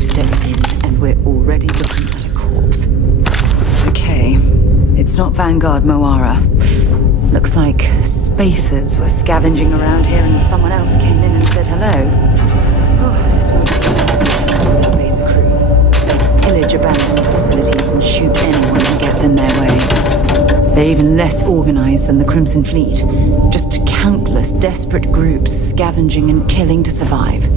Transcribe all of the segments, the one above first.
2 steps in, and we're already looking at a corpse. Okay, it's not Vanguard Moara. Looks like spacers were scavenging around here and someone else came in and said hello. Oh, this won't be the last time for the spacer crew. They pillage abandoned facilities and shoot anyone who gets in their way. They're even less organized than the Crimson Fleet. Just countless desperate groups scavenging and killing to survive.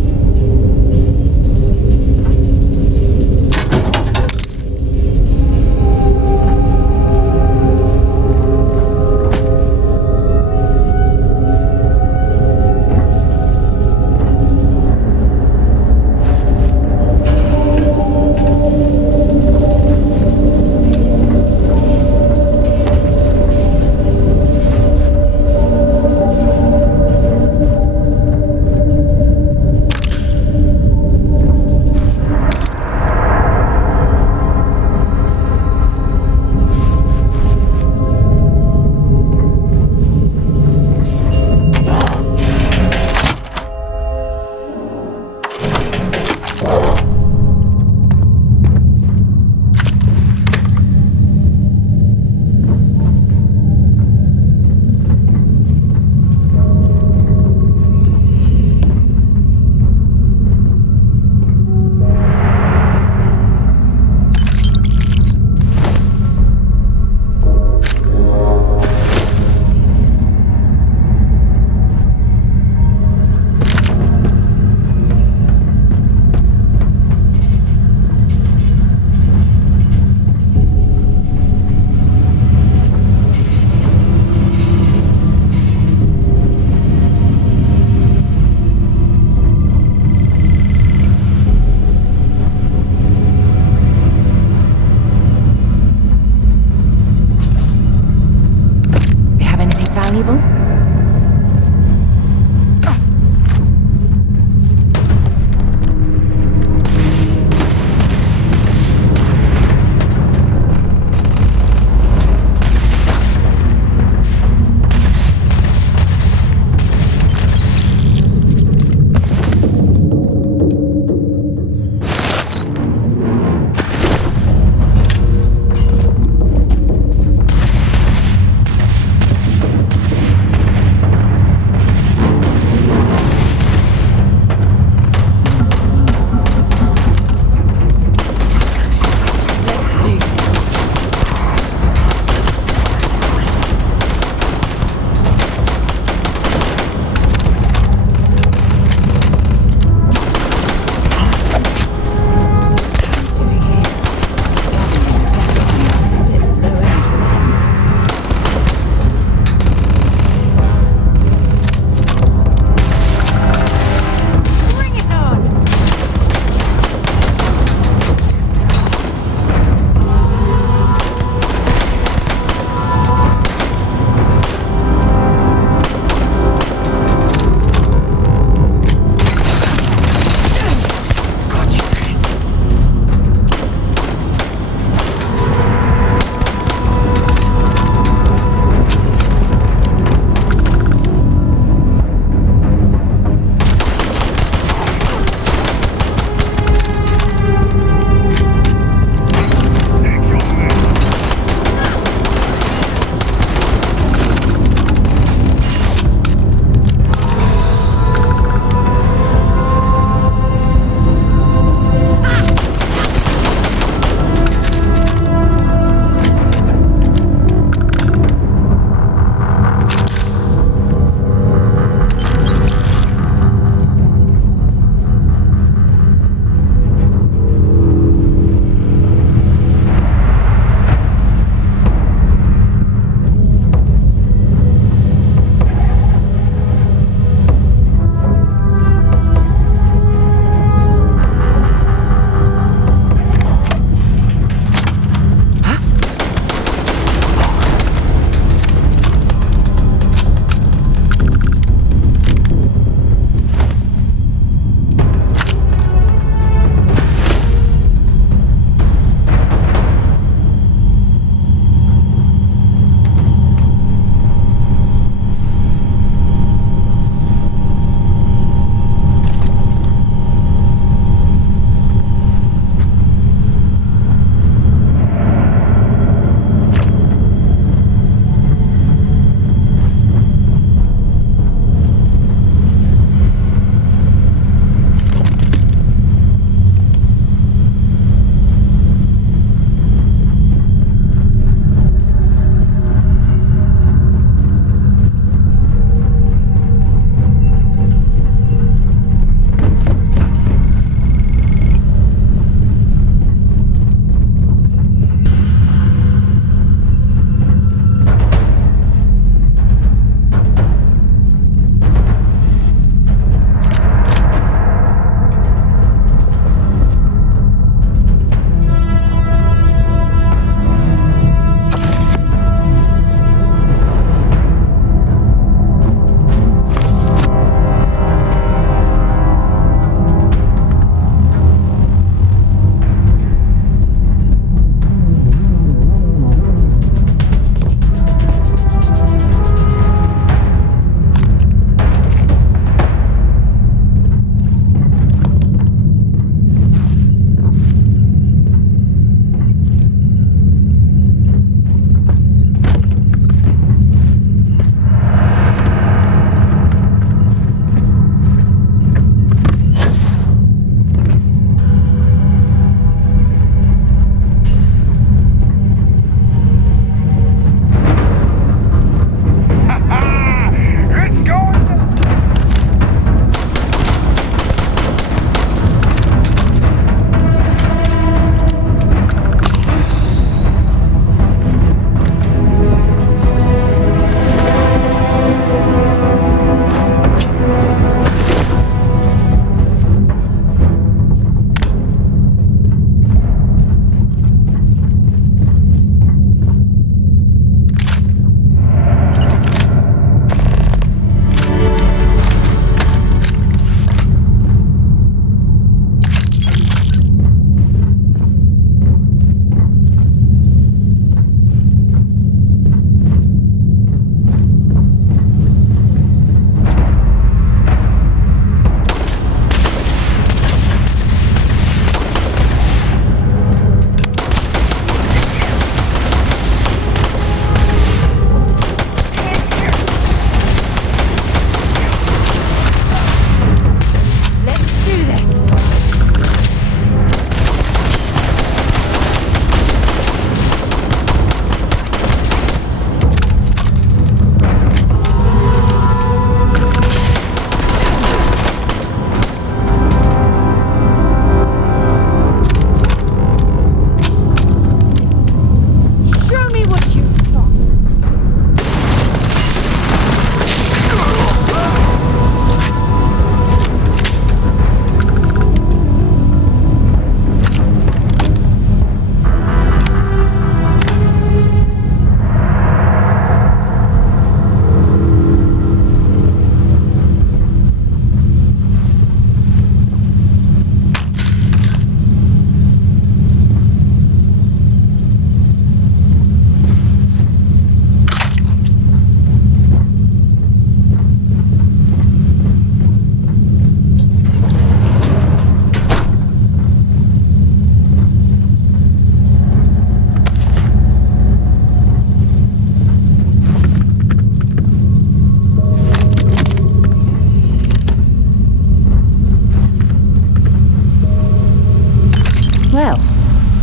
Well,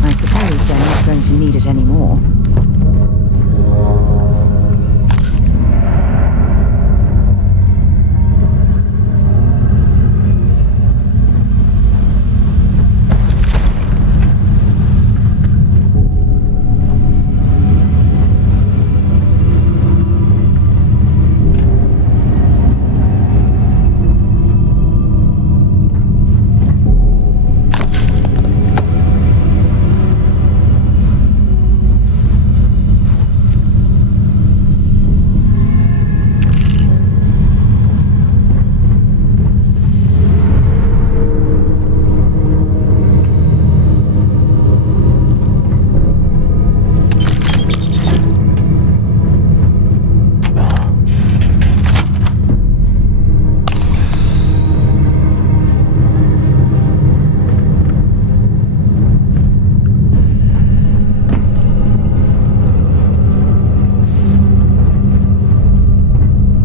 I suppose they're not going to need it anymore.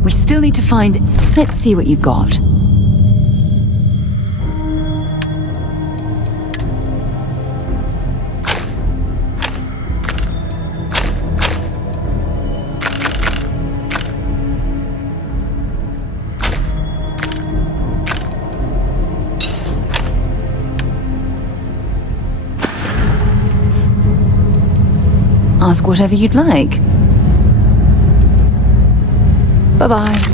We still need to find... Let's see what you've got. Ask whatever you'd like. Bye-bye.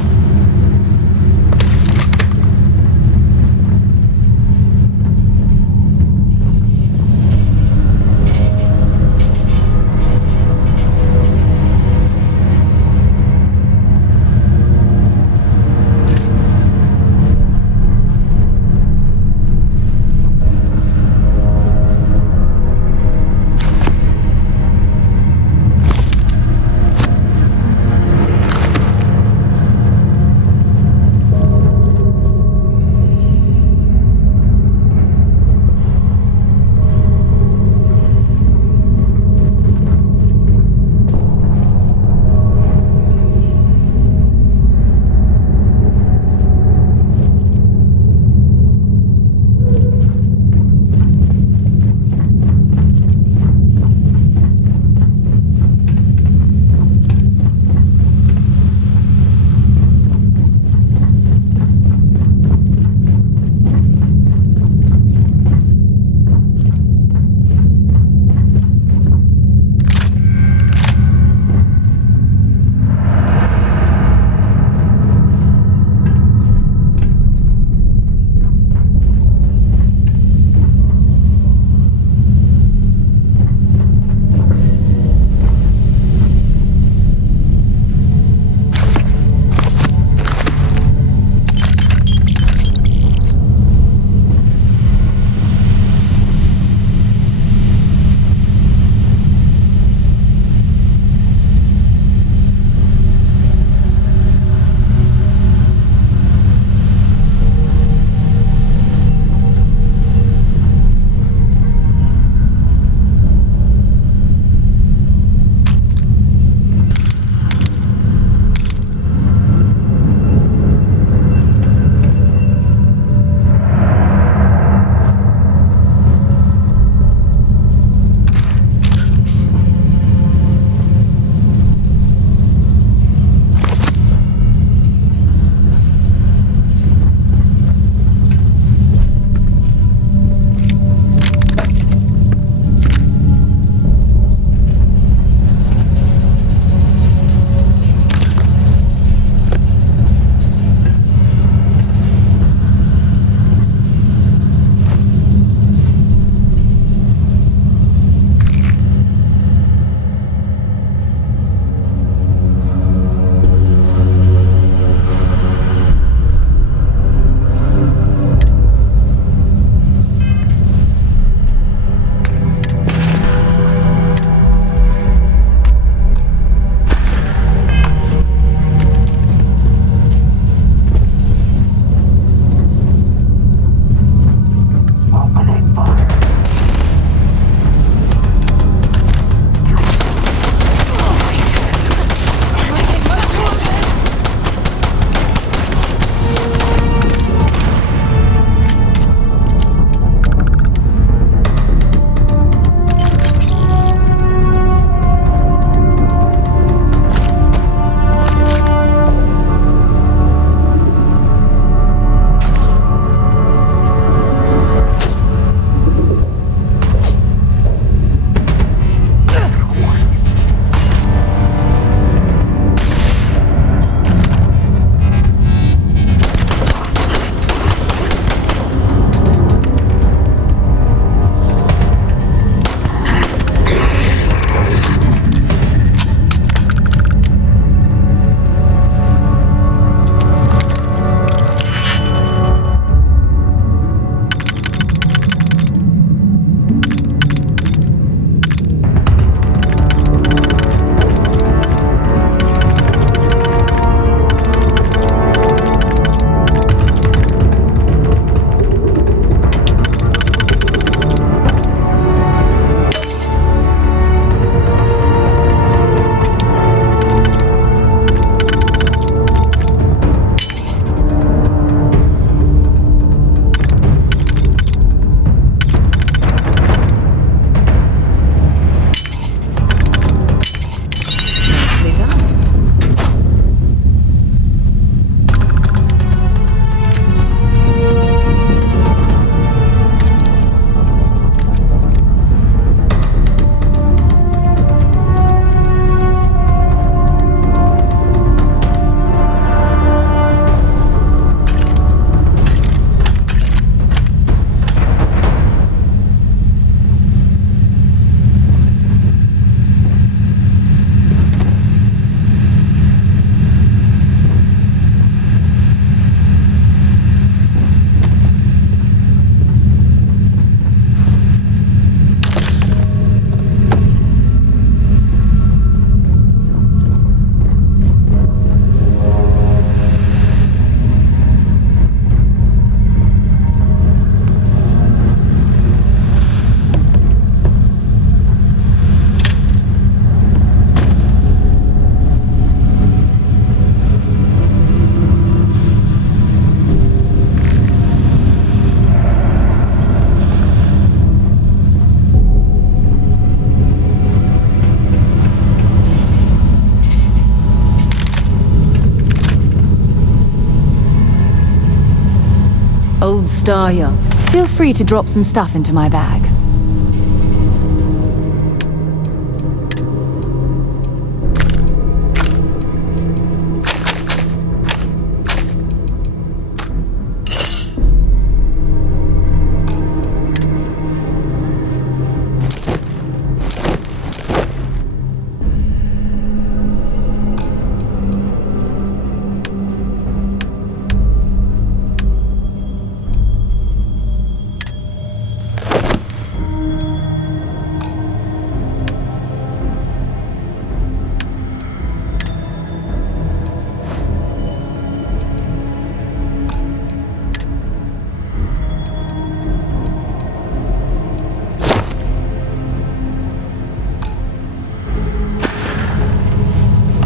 gold star young. Feel free to drop some stuff into my bag.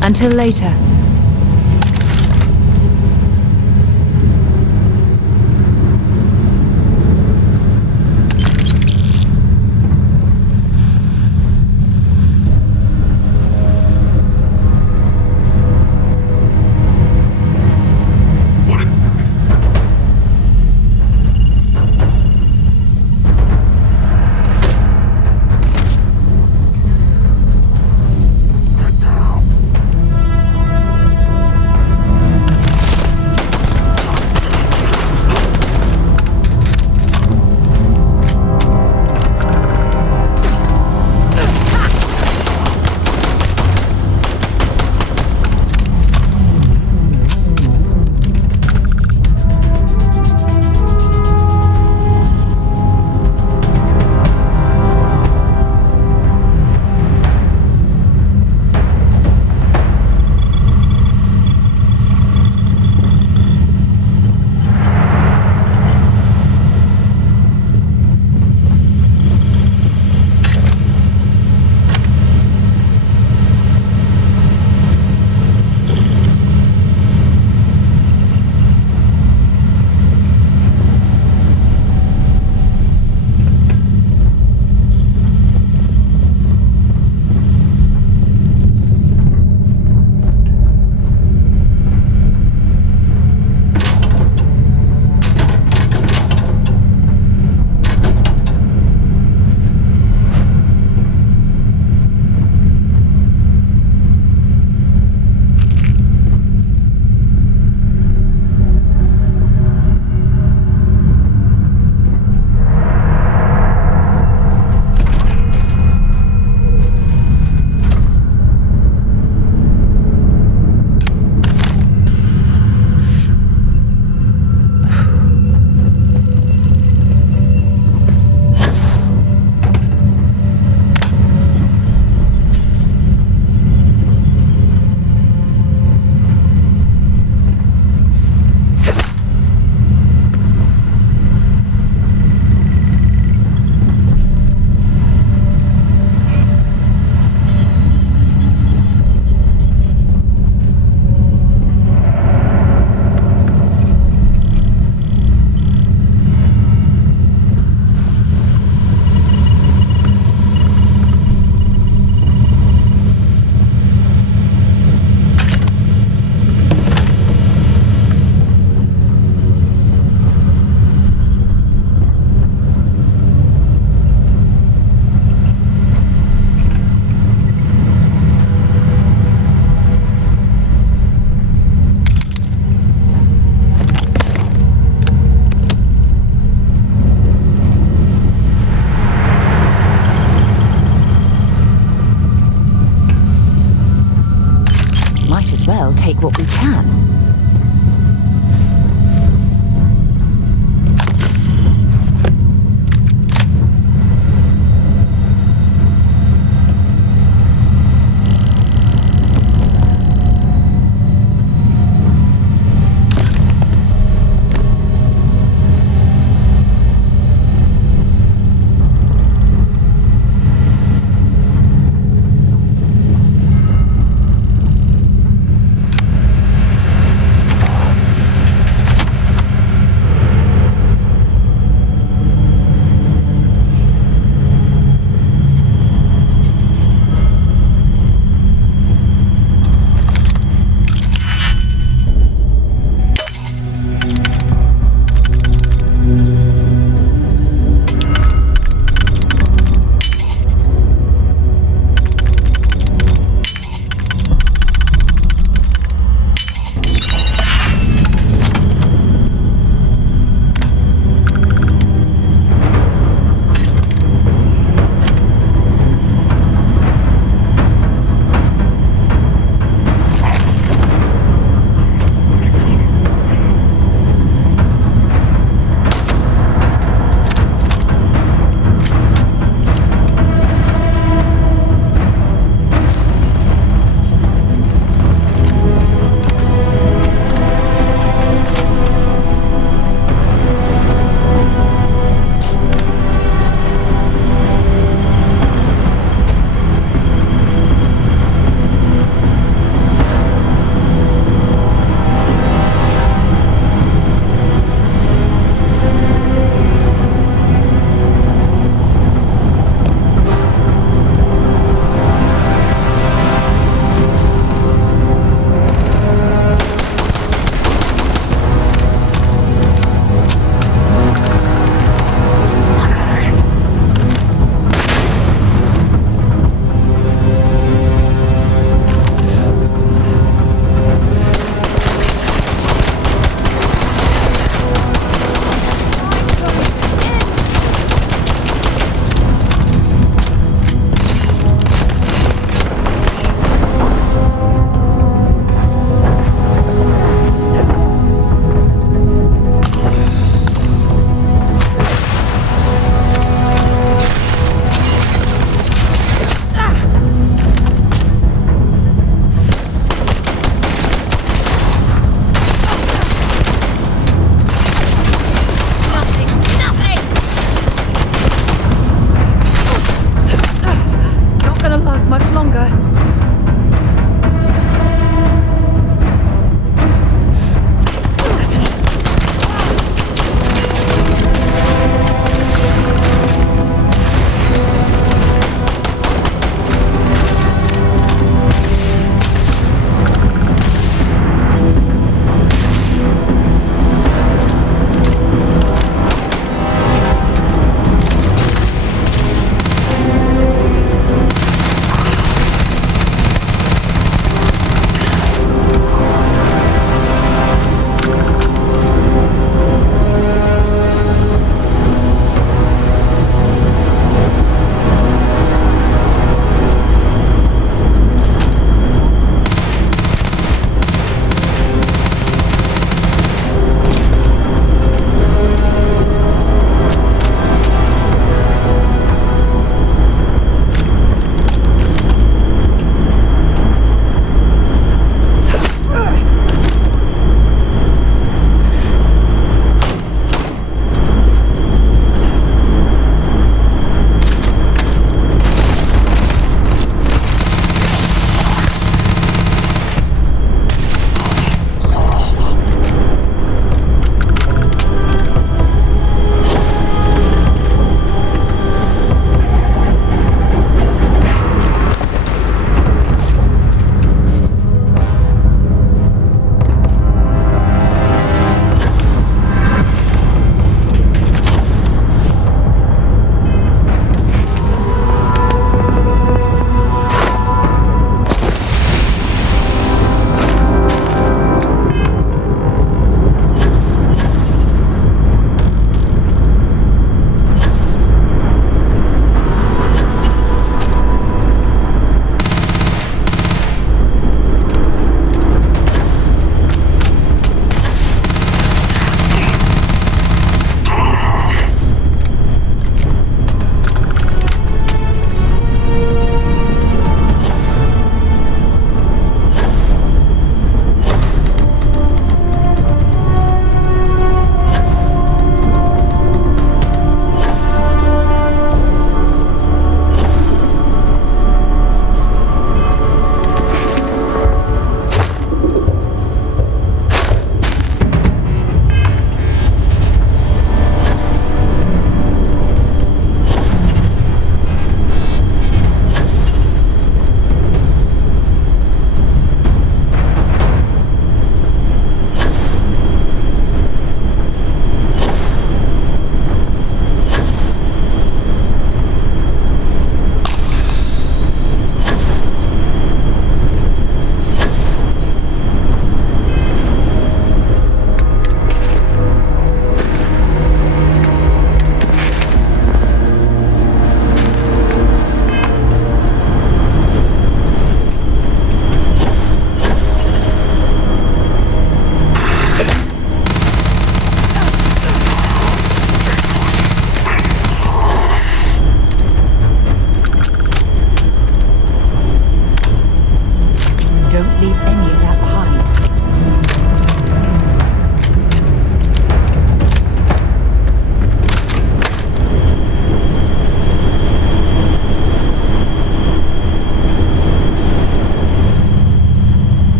Until later.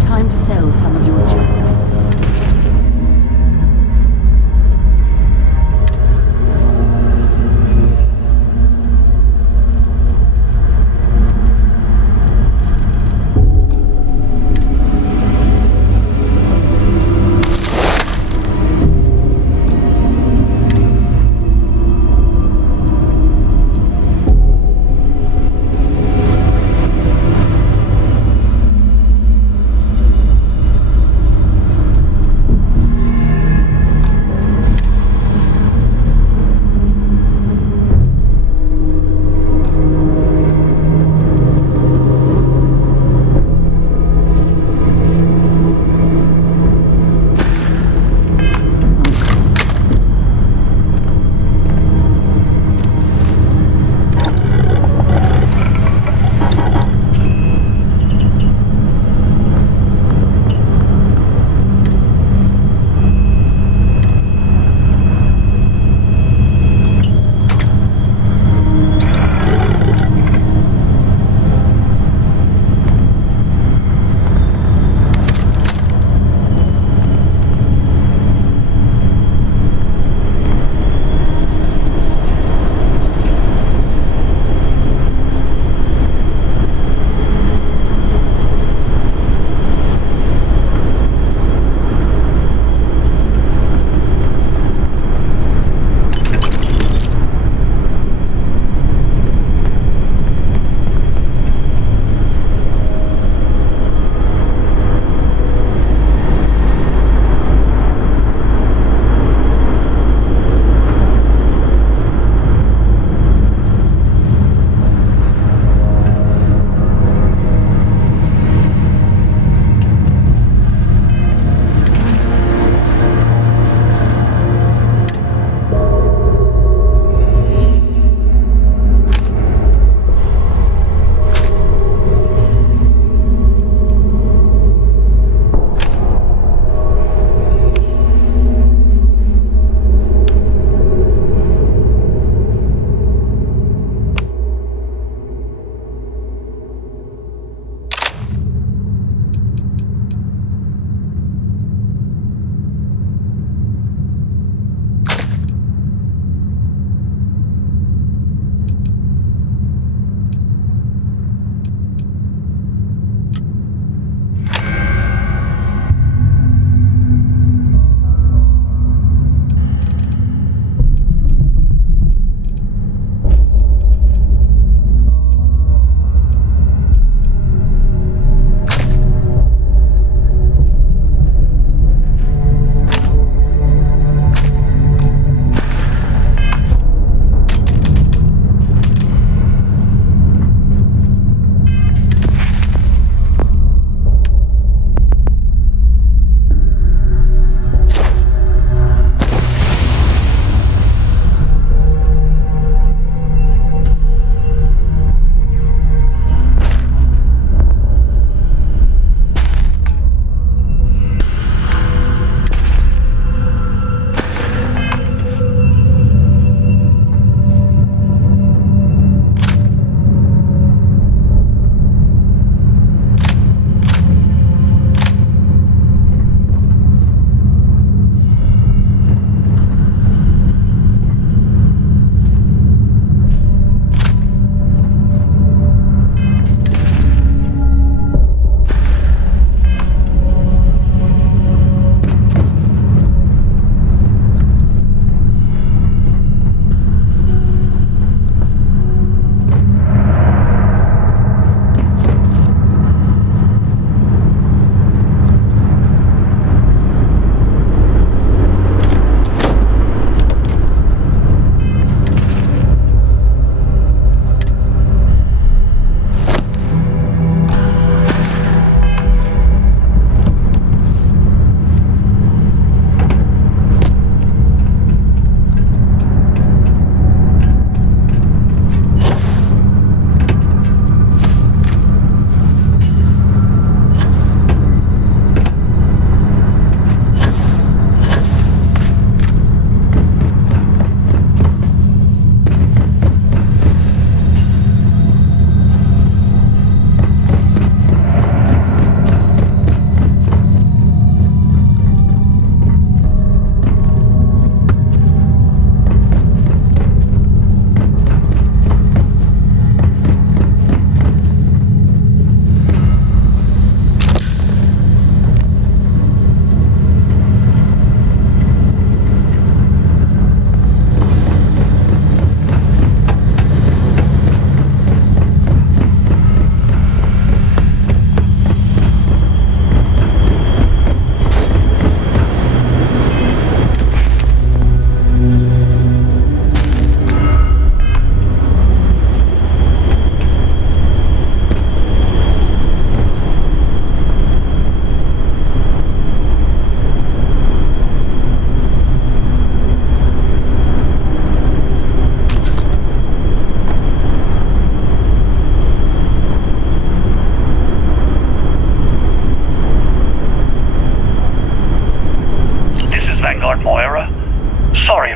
Time to sell some of your junk.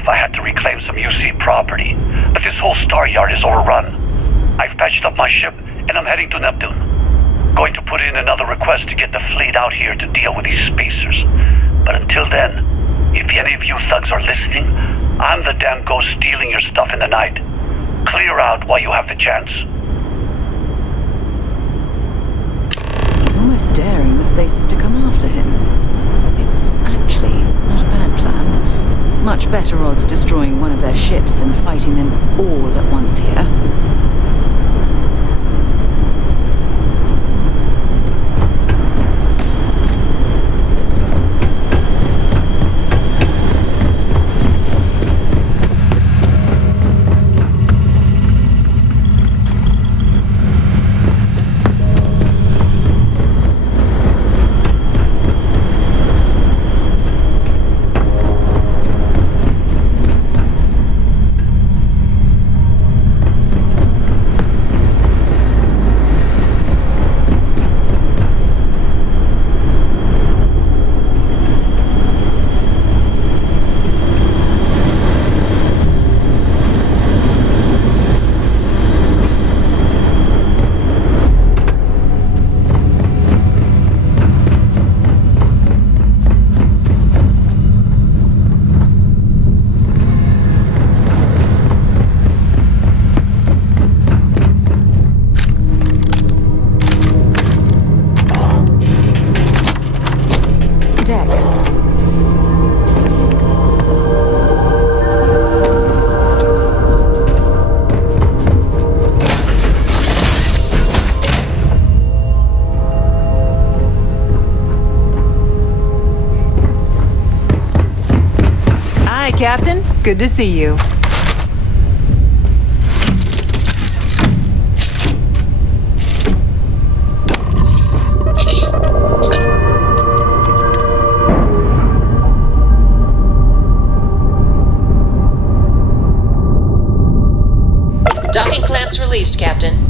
if I had to reclaim some UC property, but this whole star yard is overrun. I've patched up my ship, and I'm heading to Neptune. Going to put in another request to get the fleet out here to deal with these spacers. But until then, if any of you thugs are listening, I'm the damn ghost stealing your stuff in the night. Clear out while you have the chance. He's almost daring the spacers to come after him. It's actually not a bad plan. Much better odds destroying one of their ships than fighting them all at once here. Captain. Good to see you. Docking clamps released, Captain.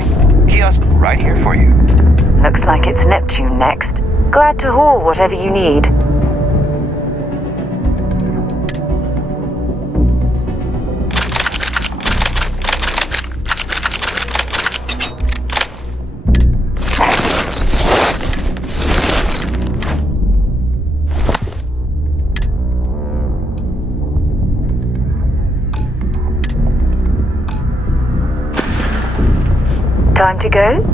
Hi. Kiosk right here for you. Looks like it's Neptune next. Glad to haul whatever you need. Time to go?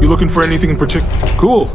Looking for anything in particular? Cool.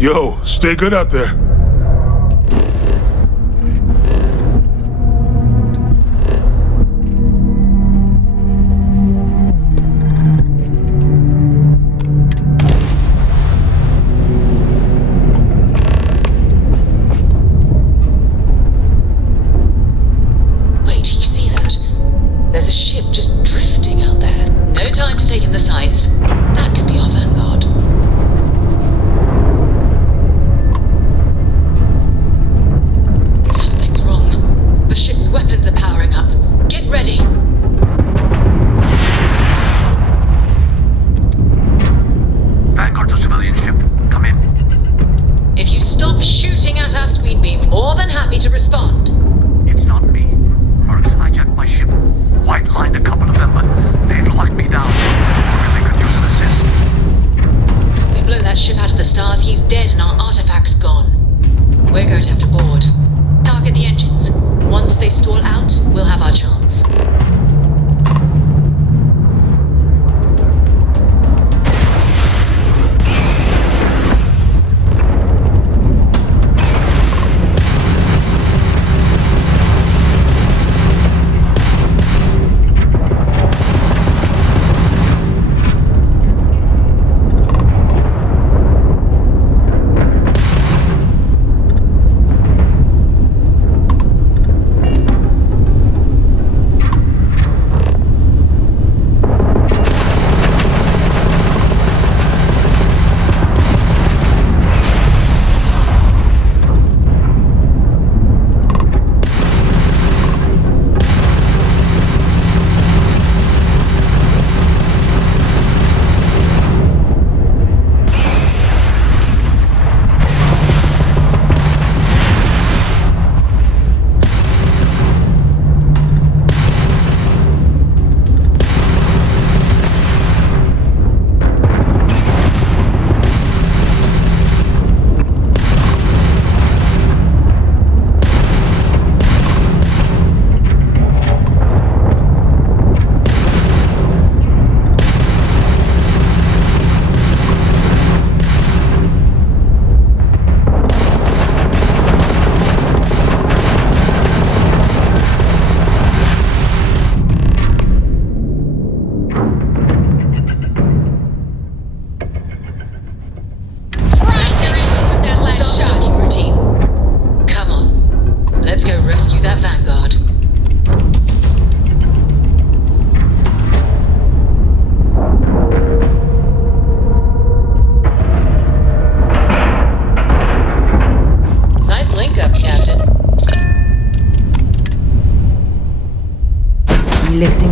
Yo, stay good out there. Wait, you see that? There's a ship just drifting out there. No time to take in the sights. That could be our vanguard.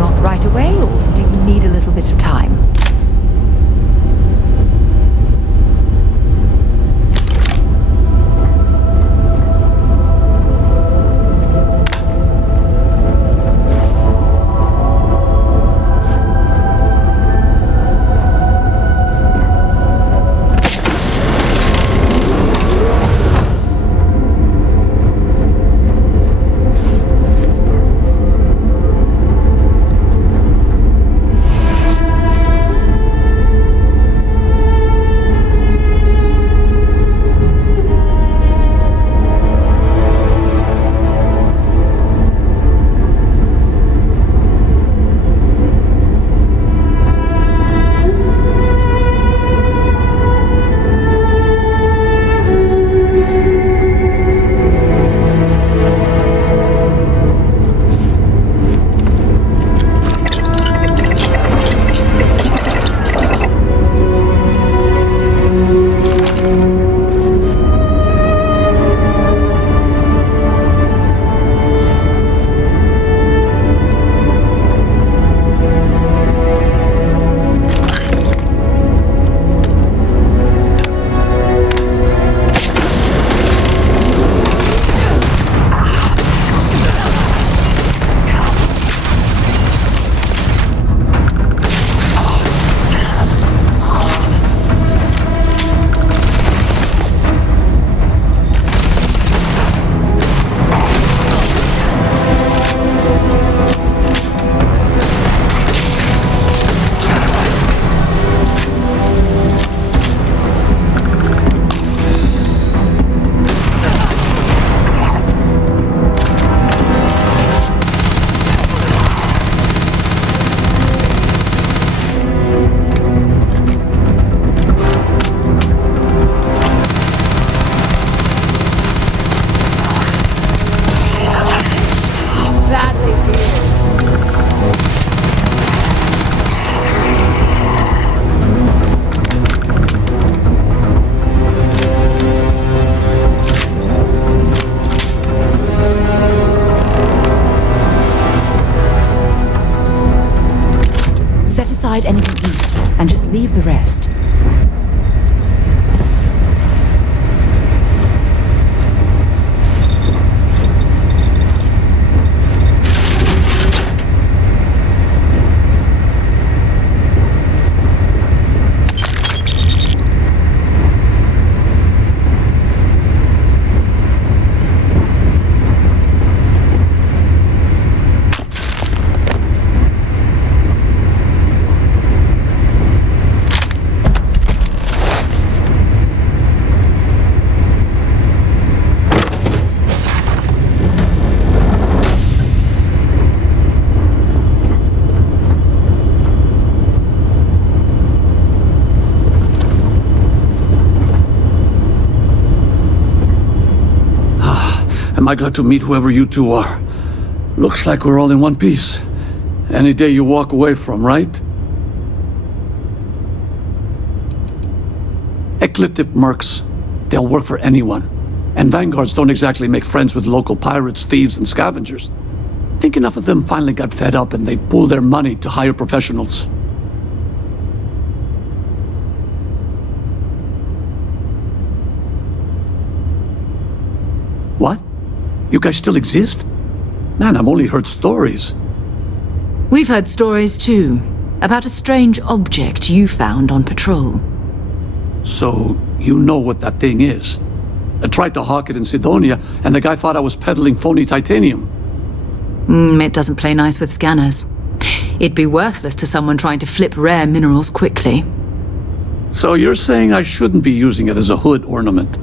off right away, or do you need a little bit of time? Set aside anything useful and just leave the rest. Am I glad to meet whoever you two are? Looks like we're all in one piece. Any day you walk away from, right? Ecliptic mercs. They'll work for anyone. And vanguards don't exactly make friends with local pirates, thieves, and scavengers. Think enough of them finally got fed up and they pool their money to hire professionals. What? You guys still exist? Man, I've only heard stories. We've heard stories too, about a strange object you found on patrol. So, you know what that thing is? I tried to hawk it in Sidonia, and the guy thought I was peddling phony titanium. It doesn't play nice with scanners. It'd be worthless to someone trying to flip rare minerals quickly. So you're saying I shouldn't be using it as a hood ornament?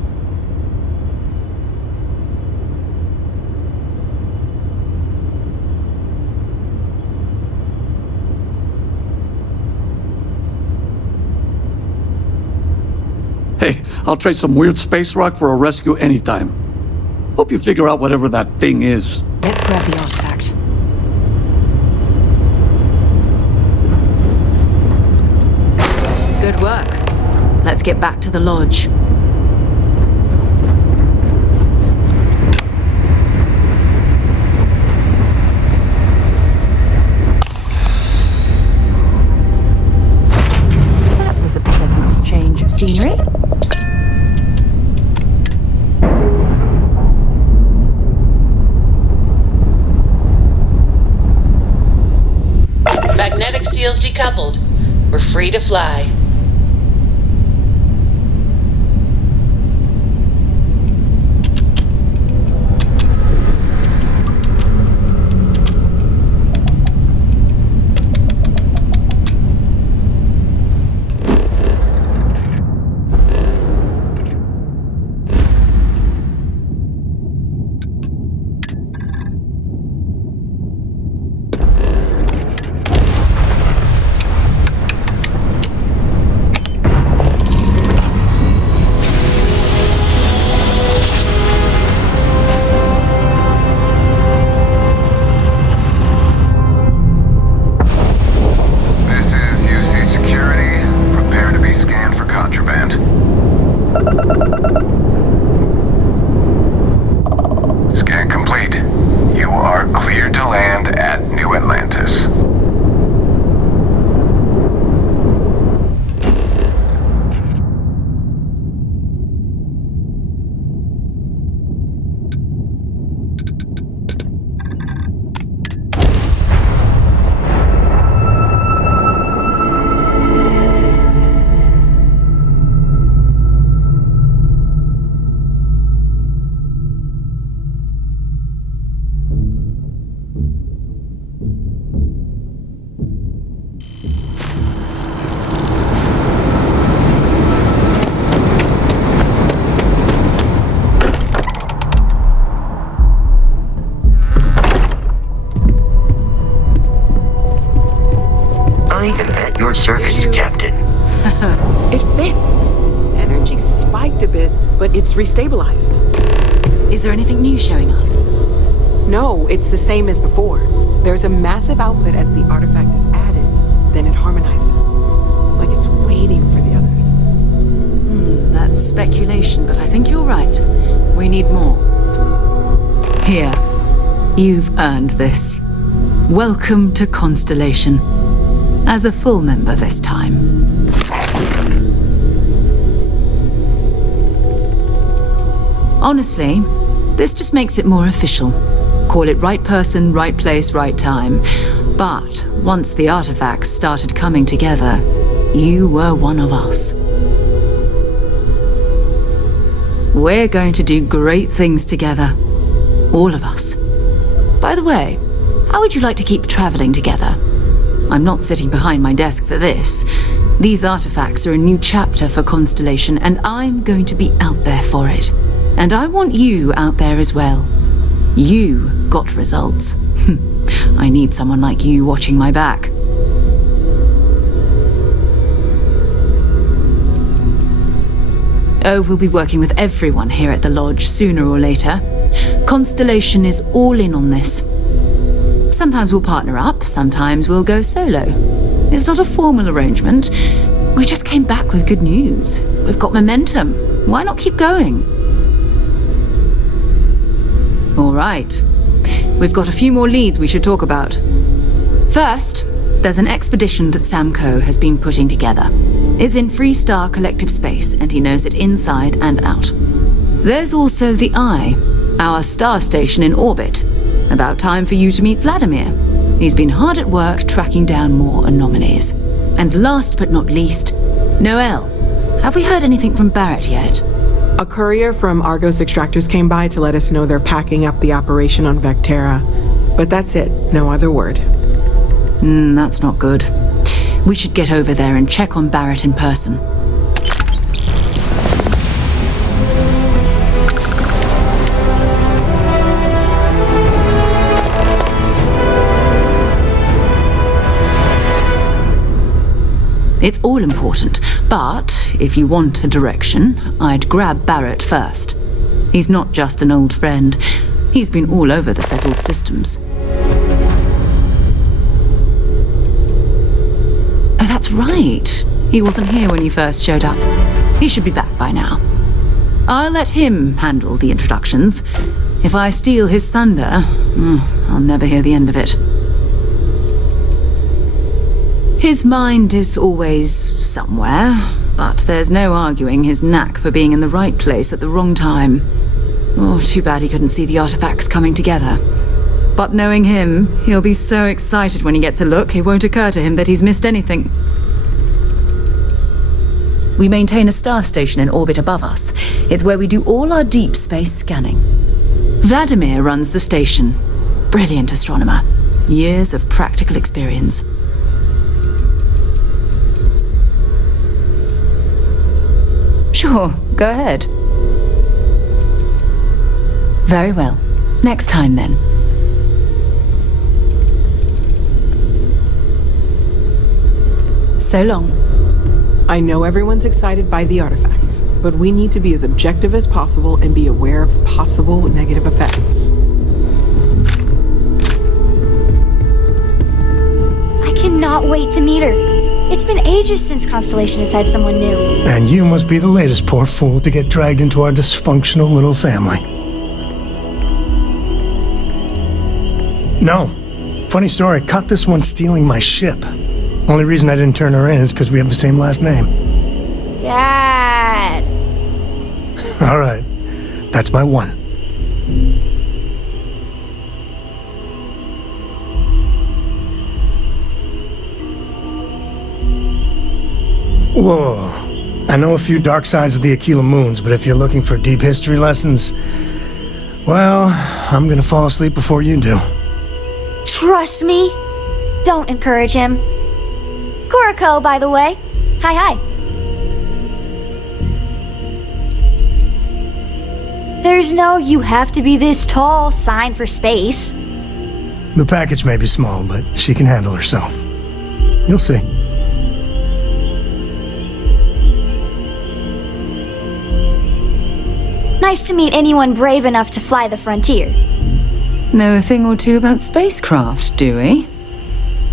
Hey, I'll trade some weird space rock for a rescue anytime. Hope you figure out whatever that thing is. Let's grab the artifact. Good work. Let's get back to the lodge. machinery? Magnetic seals decoupled. We're free to fly. Scan complete. You are cleared to land at New Atlantis. I am at your service, Captain. It fits. Energy spiked a bit, but it's restabilized. Is there anything new showing up? No, it's the same as before. There's a massive output as the artifact is added, then it harmonizes. Like it's waiting for the others. That's speculation, but I think you're right. We need more. Here, you've earned this. Welcome to Constellation. As a full member this time. Honestly, this just makes it more official. Call it right person, right place, right time. But once the artifacts started coming together, you were one of us. We're going to do great things together. All of us. By the way, how would you like to keep traveling together? I'm not sitting behind my desk for this. These artifacts are a new chapter for Constellation, and I'm going to be out there for it. And I want you out there as well. You got results. I need someone like you watching my back. Oh, we'll be working with everyone here at the Lodge sooner or later. Constellation is all in on this. Sometimes we'll partner up, sometimes we'll go solo. It's not a formal arrangement. We just came back with good news. We've got momentum. Why not keep going? All right. We've got a few more leads we should talk about. First, there's an expedition that Samco has been putting together. It's in Freestar Collective Space, and he knows it inside and out. There's also the Eye, our star station in orbit. About time for you to meet Vladimir. He's been hard at work tracking down more anomalies. And last but not least, Noel. Have we heard anything from Barrett yet? A courier from Argos Extractors came by to let us know they're packing up the operation on Vectera. But that's it, no other word. That's not good. We should get over there and check on Barrett in person. It's all important, but if you want a direction, I'd grab Barrett first. He's not just an old friend. He's been all over the settled systems. Oh, that's right. He wasn't here when you first showed up. He should be back by now. I'll let him handle the introductions. If I steal his thunder, I'll never hear the end of it. His mind is always somewhere, But there's no arguing his knack for being in the right place at the wrong time. Oh, too bad he couldn't see the artifacts coming together. But knowing him, he'll be so excited when he gets a look, it won't occur to him that he's missed anything. We maintain a star station in orbit above us. It's where we do all our deep space scanning. Vladimir runs the station. Brilliant astronomer. Years of practical experience. Sure, go ahead. Very well. Next time, then. So long. I know everyone's excited by the artifacts, but we need to be as objective as possible and be aware of possible negative effects. I cannot wait to meet her. It's been ages since Constellation has had someone new. And you must be the latest poor fool to get dragged into our dysfunctional little family. No. Funny story, caught this one stealing my ship. Only reason I didn't turn her in is because we have the same last name. Dad! All right. That's my one. Whoa. I know a few dark sides of the Aquila moons, but if you're looking for deep history lessons, well, I'm gonna fall asleep before you do. Trust me. Don't encourage him. Kuriko, by the way. Hi. There's no "you have to be this tall" sign for space. The package may be small, but she can handle herself. You'll see. Nice to meet anyone brave enough to fly the frontier. Know a thing or two about spacecraft, do we?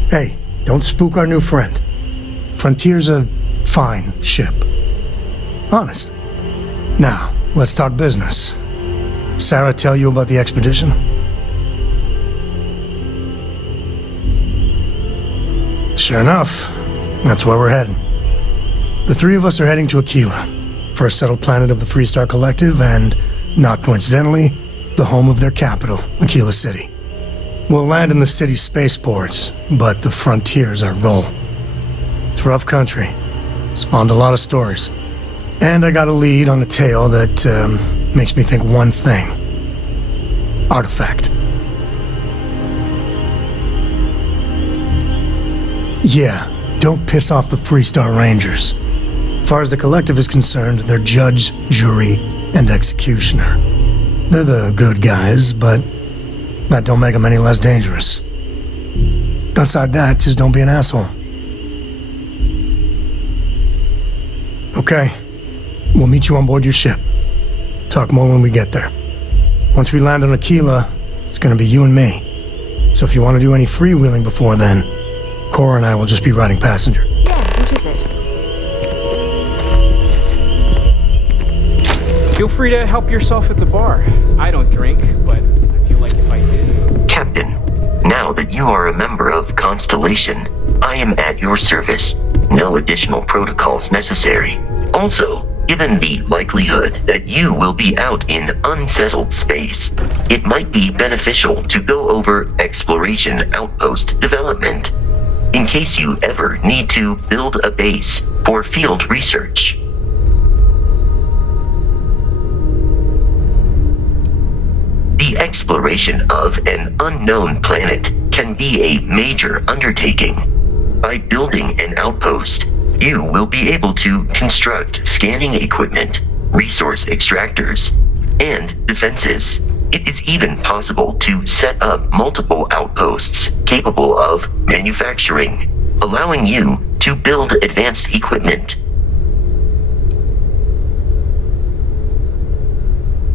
Hey, don't spook our new friend. Frontier's a fine ship. Honest. Now, let's talk business. Sarah tell you about the expedition? Sure enough, that's where we're heading. The three of us are heading to Aquila, first settled planet of the Freestar Collective and, not coincidentally, the home of their capital, Aquila City. We'll land in the city's spaceports, but the frontier's our goal. It's rough country. Spawned a lot of stories. And I got a lead on a tale that makes me think one thing. Artifact. Yeah, don't piss off the Freestar Rangers. As far as the Collective is concerned, they're judge, jury, and executioner. They're the good guys, but that don't make them any less dangerous. Outside that, just don't be an asshole. Okay. We'll meet you on board your ship. Talk more when we get there. Once we land on Aquila, it's gonna be you and me. So if you want to do any freewheeling before then, Cora and I will just be riding passenger. Yeah, what is it? Feel free to help yourself at the bar. I don't drink, but I feel like if I did... Captain, now that you are a member of Constellation, I am at your service. No additional protocols necessary. Also, given the likelihood that you will be out in unsettled space, it might be beneficial to go over exploration outpost development, in case you ever need to build a base for field research. The exploration of an unknown planet can be a major undertaking. By building an outpost, you will be able to construct scanning equipment, resource extractors, and defenses. It is even possible to set up multiple outposts capable of manufacturing, allowing you to build advanced equipment.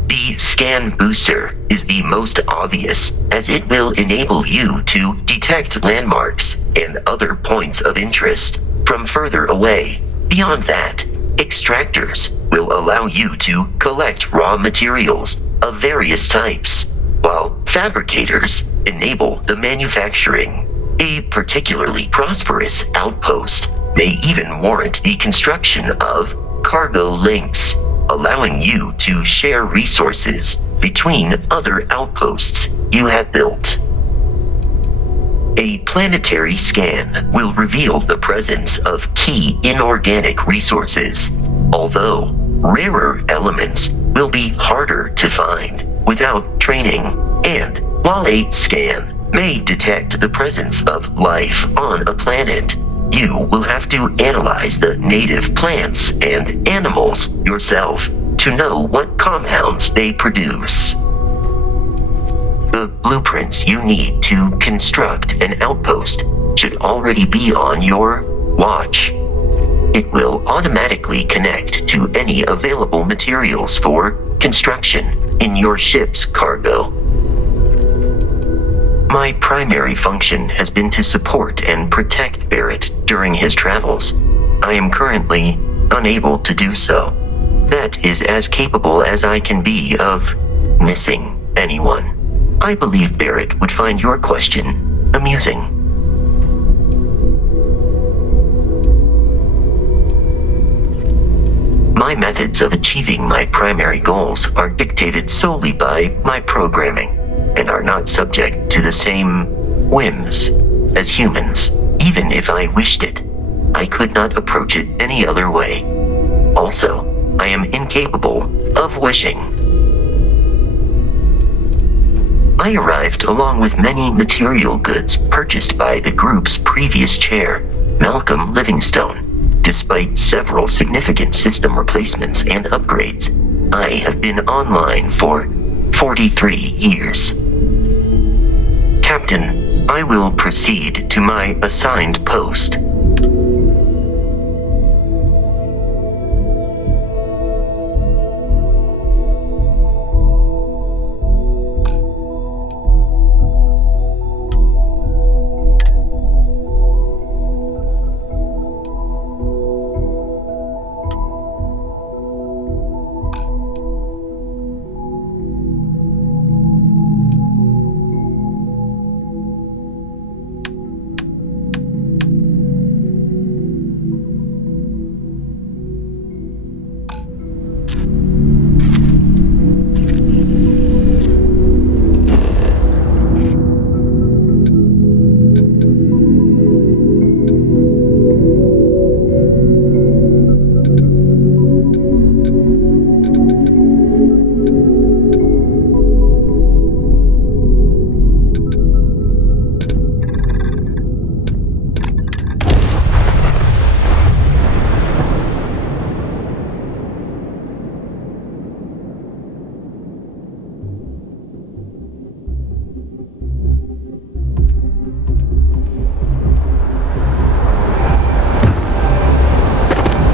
The scan booster is the most obvious, as it will enable you to detect landmarks and other points of interest from further away. Beyond that, extractors will allow you to collect raw materials of various types, while fabricators enable the manufacturing. A particularly prosperous outpost may even warrant the construction of cargo links, allowing you to share resources between other outposts you have built. A planetary scan will reveal the presence of key inorganic resources, although rarer elements will be harder to find without training, and while a scan may detect the presence of life on a planet, you will have to analyze the native plants and animals yourself to know what compounds they produce. The blueprints you need to construct an outpost should already be on your watch. It will automatically connect to any available materials for construction in your ship's cargo. My primary function has been to support and protect Barrett during his travels. I am currently unable to do so. That is as capable as I can be of missing anyone. I believe Barrett would find your question amusing. My methods of achieving my primary goals are dictated solely by my programming, and are not subject to the same whims as humans. Even if I wished it, I could not approach it any other way. Also, I am incapable of wishing. I arrived along with many material goods purchased by the group's previous chair, Malcolm Livingstone. Despite several significant system replacements and upgrades, I have been online for 43 years. Captain, I will proceed to my assigned post.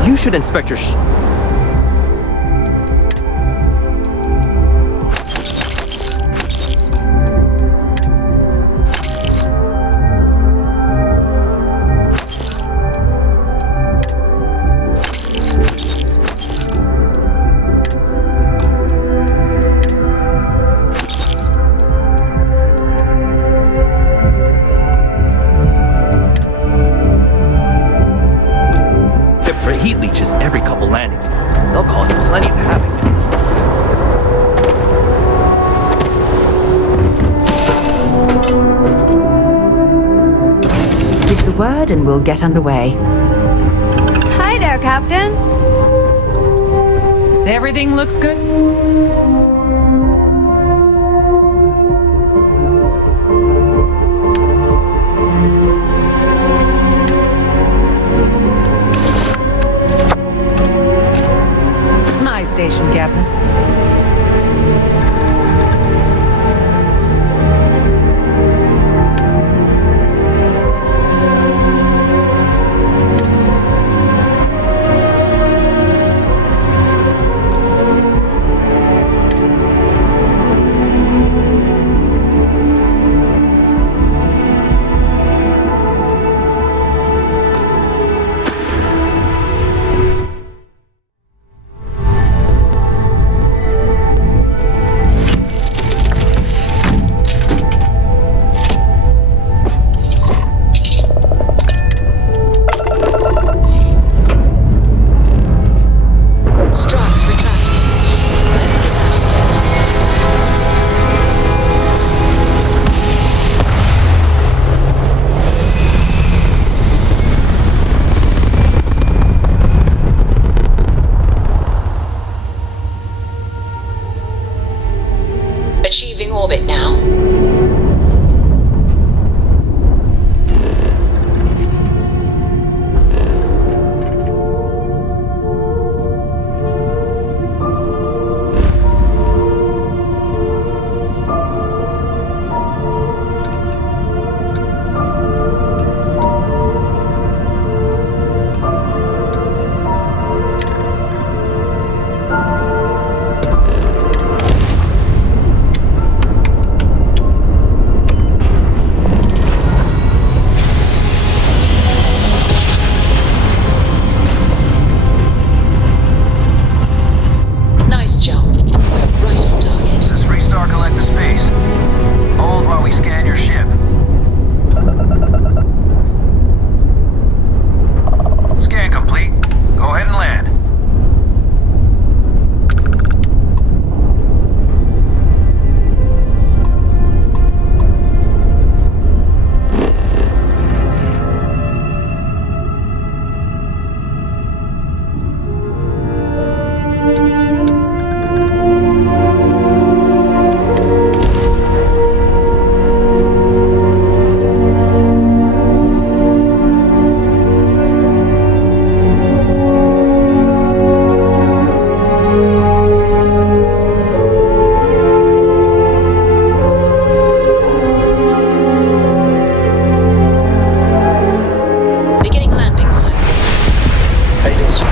You should inspect your for heat leeches every couple landings. They'll cause plenty of havoc. Give the word and we'll get underway. Hi there, Captain. Everything looks good? My station, Captain. Achieving orbit now. Nice jump. We're right on target. This is Freestar Collective Space. Hold while we scan your ship. Scan complete. Go ahead and land. Beginning landing cycle. How you doing, sir?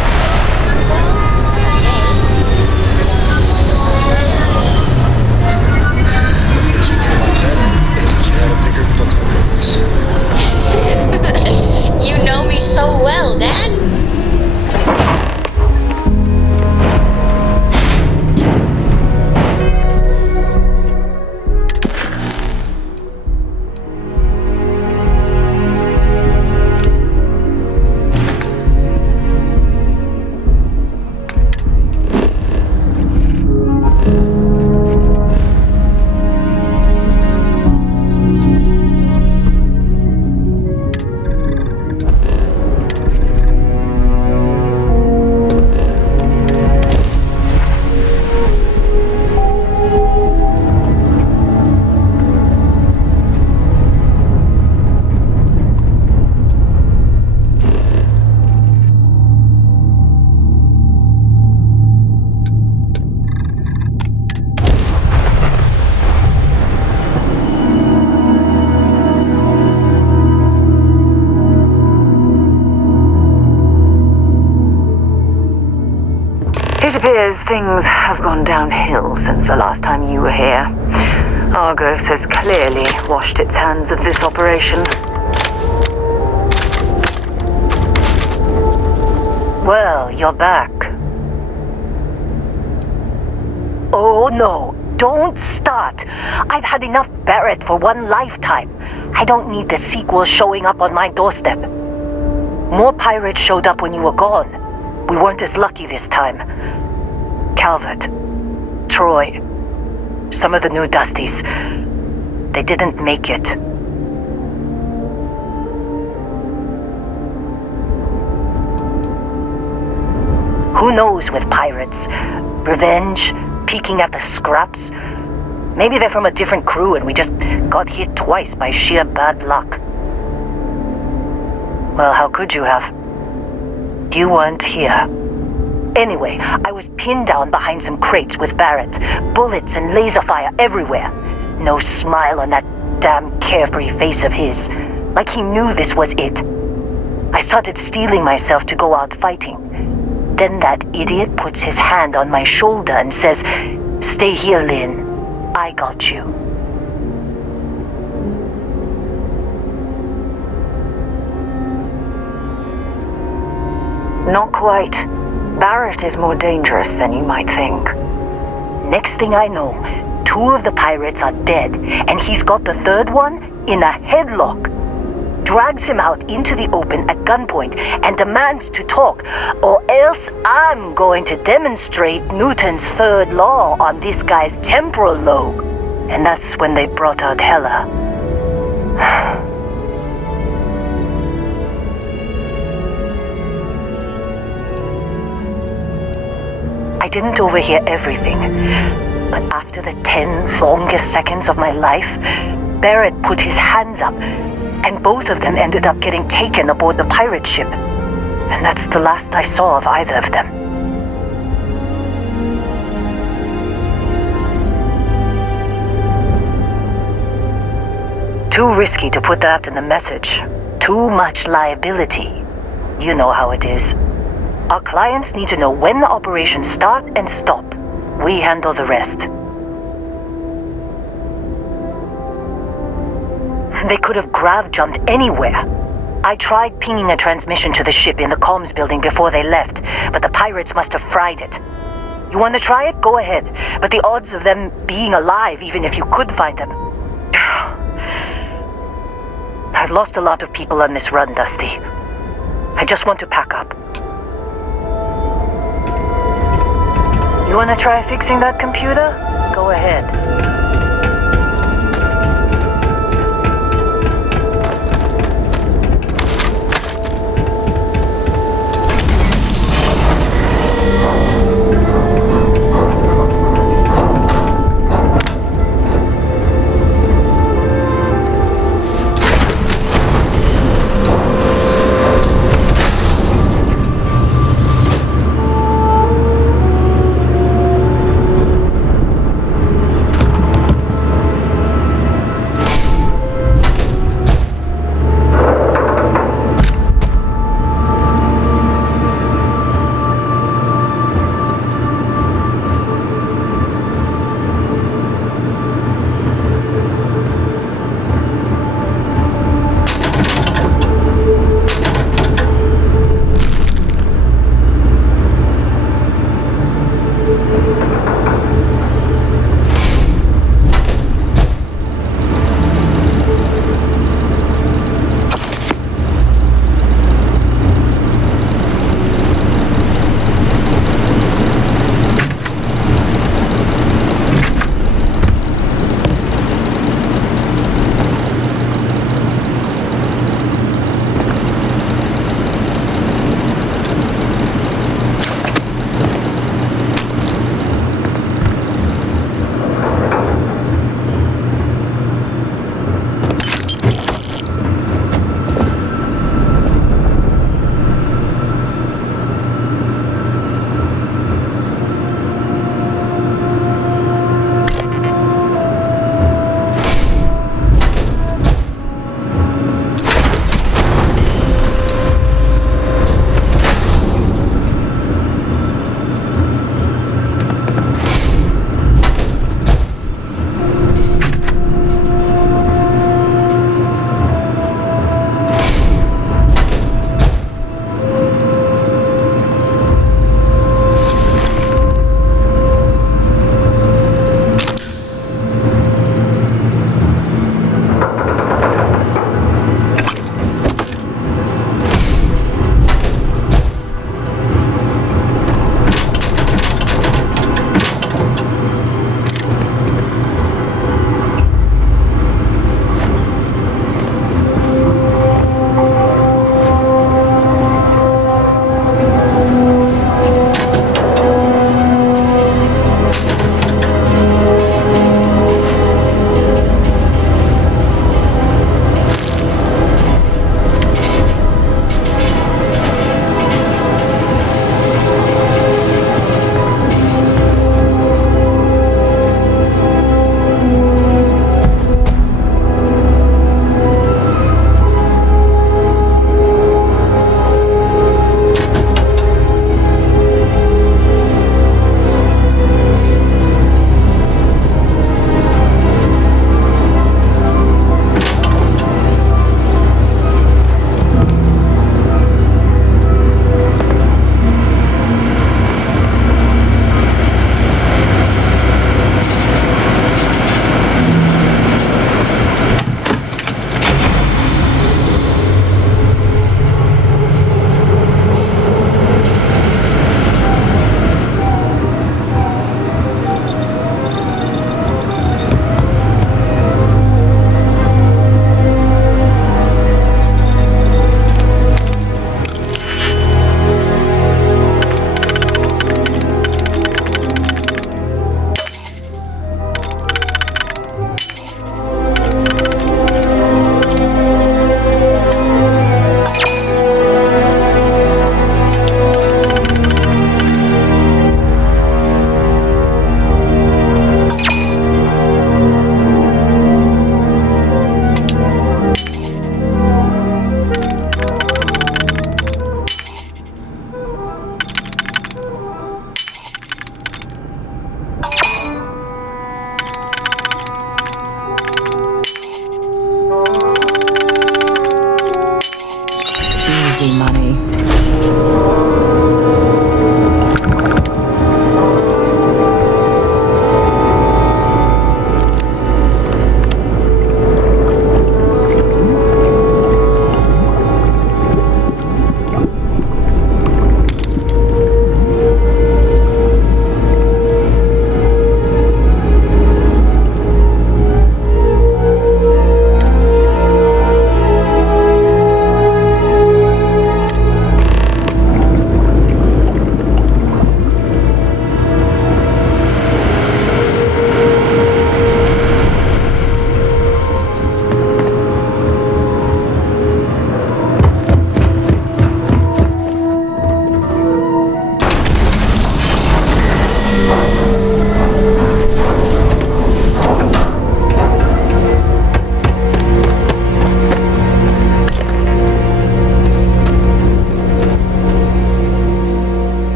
If you can like that, if you had a bigger book of words. You know me so well, Dad. It appears things have gone downhill since the last time you were here. Argos has clearly washed its hands of this operation. Well, you're back. Oh no, don't start. I've had enough Barrett for one lifetime. I don't need the sequel showing up on my doorstep. More pirates showed up when you were gone. We weren't as lucky this time. Calvert, Troy, some of the new Dusties, they didn't make it. Who knows with pirates? Revenge, peeking at the scraps? Maybe they're from a different crew and we just got hit twice by sheer bad luck. Well, how could you have? You weren't here. Anyway, I was pinned down behind some crates with Barrett. Bullets and laser fire everywhere. No smile on that damn carefree face of his. Like he knew this was it. I started steeling myself to go out fighting. Then that idiot puts his hand on my shoulder and says, "Stay here, Lynn. I got you." Not quite. Barrett is more dangerous than you might think. Next thing I know, 2 of the pirates are dead, and he's got the 3rd one in a headlock. Drags him out into the open at gunpoint and demands to talk, or else I'm going to demonstrate Newton's 3rd law on this guy's temporal lobe. And that's when they brought out Hela. I didn't overhear everything, but after After the 10 longest seconds of my life, Barrett put his hands up, and both of them ended up getting taken aboard the pirate ship. And that's the last I saw of either of them. Too risky to put that in the message. Too much liability. You know how it is. Our clients need to know when the operations start and stop. We handle the rest. They could have grav-jumped anywhere. I tried pinging a transmission to the ship in the comms building before they left, but the pirates must have fried it. You want to try it? Go ahead. But the odds of them being alive, even if you could find them... I've lost a lot of people on this run, Dusty. I just want to pack up. You want to try fixing that computer? Go ahead.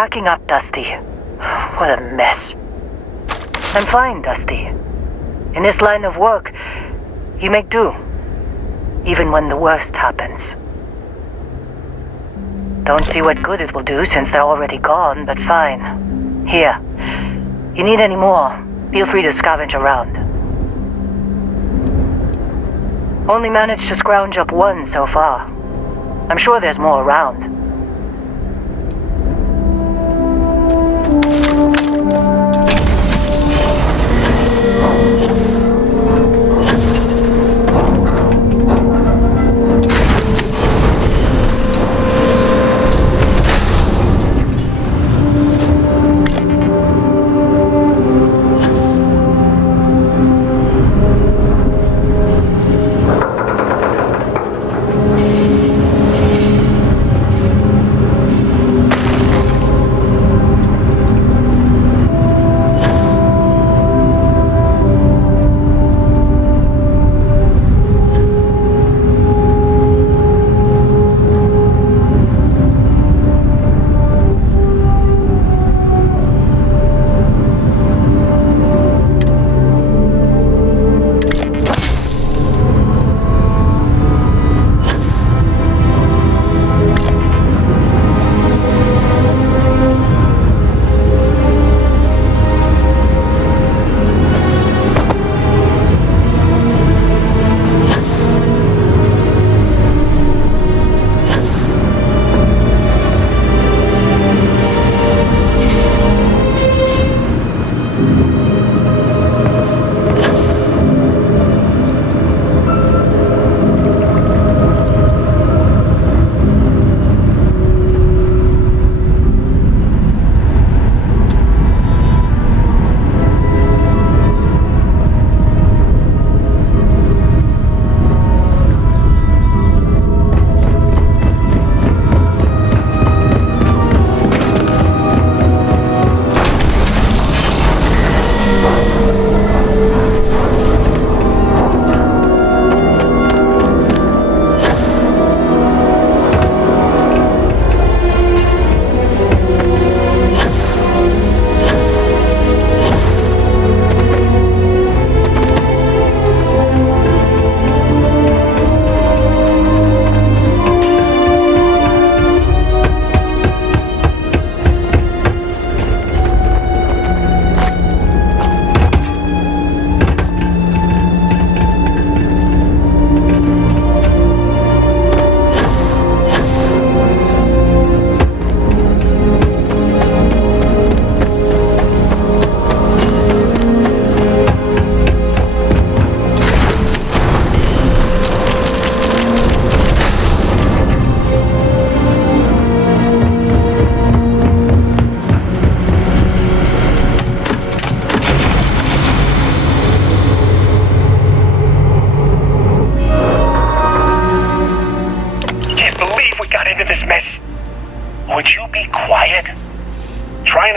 Packing up, Dusty. What a mess. I'm fine, Dusty. In this line of work, you make do. Even when the worst happens. Don't see what good it will do since they're already gone, but fine. Here. You need any more, feel free to scavenge around. Only managed to scrounge up one so far. I'm sure there's more around.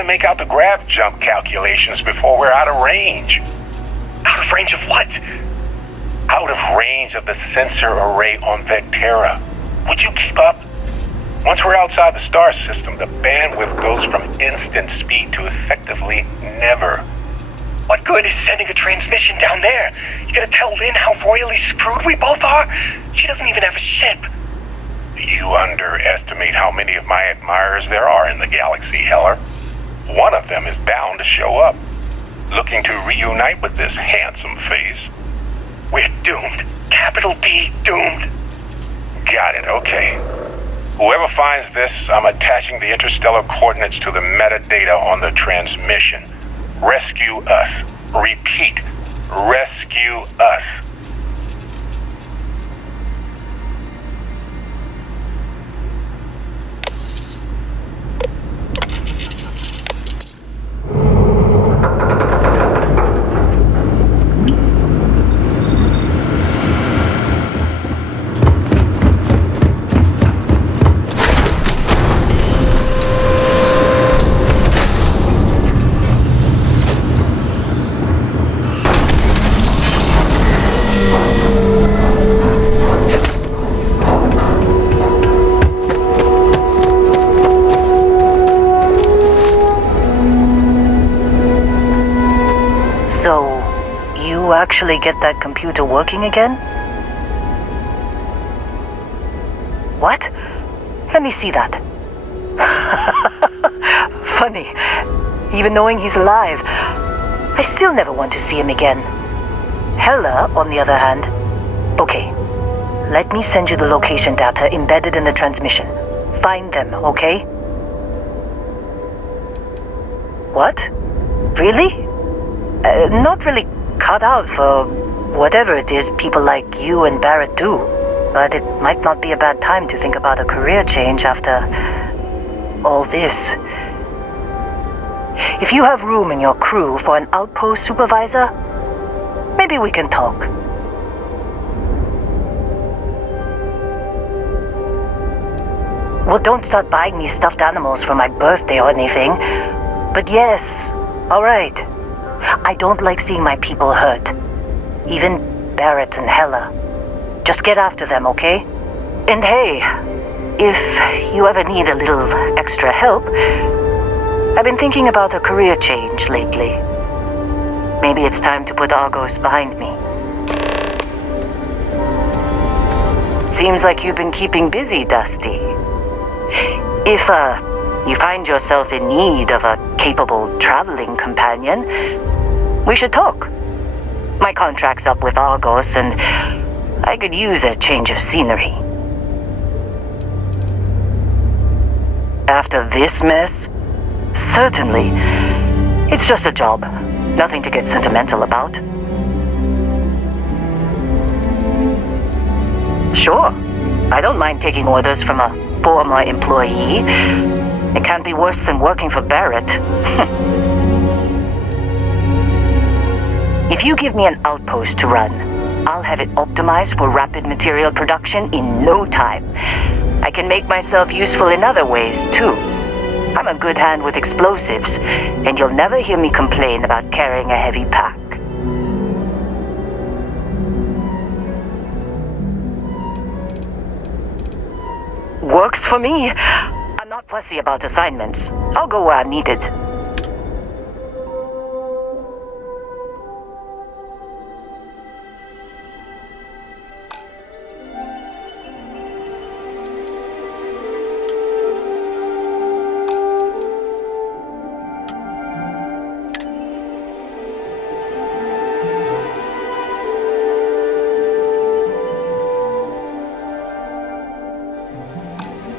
Make out the grav jump calculations before we're out of range. Out of range of what? Out of range of the sensor array on Vectera. Would you keep up? Once we're outside the star system, the bandwidth goes from instant speed to effectively never. What good is sending a transmission down there? You gonna tell Lynn how royally screwed we both are? She doesn't even have a ship. You underestimate how many of my admirers there are in the galaxy, Heller. One of them is bound to show up, looking to reunite with this handsome face. We're doomed. Capital D doomed. Got it, okay. Whoever finds this, I'm attaching the interstellar coordinates to the metadata on the transmission. Rescue us. Repeat, rescue us. actually get that computer working again? What? Let me see that. Funny. Even knowing he's alive, I still never want to see him again. Hella, on the other hand. Okay. Let me send you the location data embedded in the transmission. Find them, okay? What? Really? Not really cut out for whatever it is people like you and Barrett do. But it might not be a bad time to think about a career change after all this. If you have room in your crew for an outpost supervisor, maybe we can talk. Well, don't start buying me stuffed animals for my birthday or anything. But yes, alright. I don't like seeing my people hurt. Even Barrett and Hella. Just get after them, okay? And hey, if you ever need a little extra help, I've been thinking about a career change lately. Maybe it's time to put Argos behind me. Seems like you've been keeping busy, Dusty. If, you find yourself in need of a capable traveling companion, we should talk. My contract's up with Argos, and I could use a change of scenery. After this mess? Certainly. It's just a job. Nothing to get sentimental about. Sure. I don't mind taking orders from a former employee. It can't be worse than working for Barrett. If you give me an outpost to run, I'll have it optimized for rapid material production in no time. I can make myself useful in other ways, too. I'm a good hand with explosives, and you'll never hear me complain about carrying a heavy pack. Works for me. I'm not fussy about assignments. I'll go where I'm needed.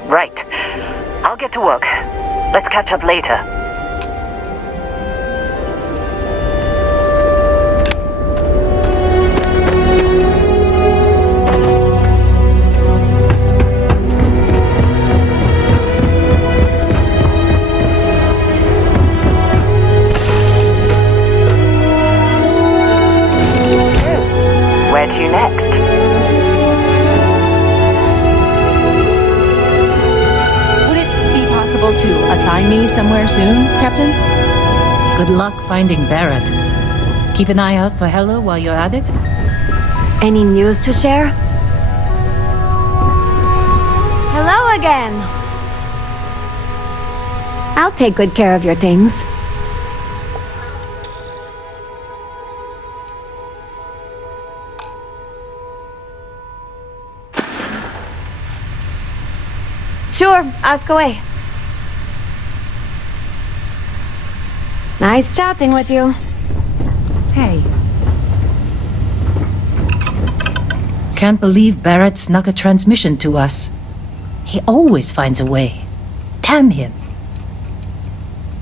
Right. I'll get to work. Let's catch up later. Where to next? To assign me somewhere soon, Captain? Good luck finding Barrett. Keep an eye out for Hella while you're at it. Any news to share? Hello again! I'll take good care of your things. Sure, ask away. Nice chatting with you. Hey. Can't believe Barrett snuck a transmission to us. He always finds a way. Damn him.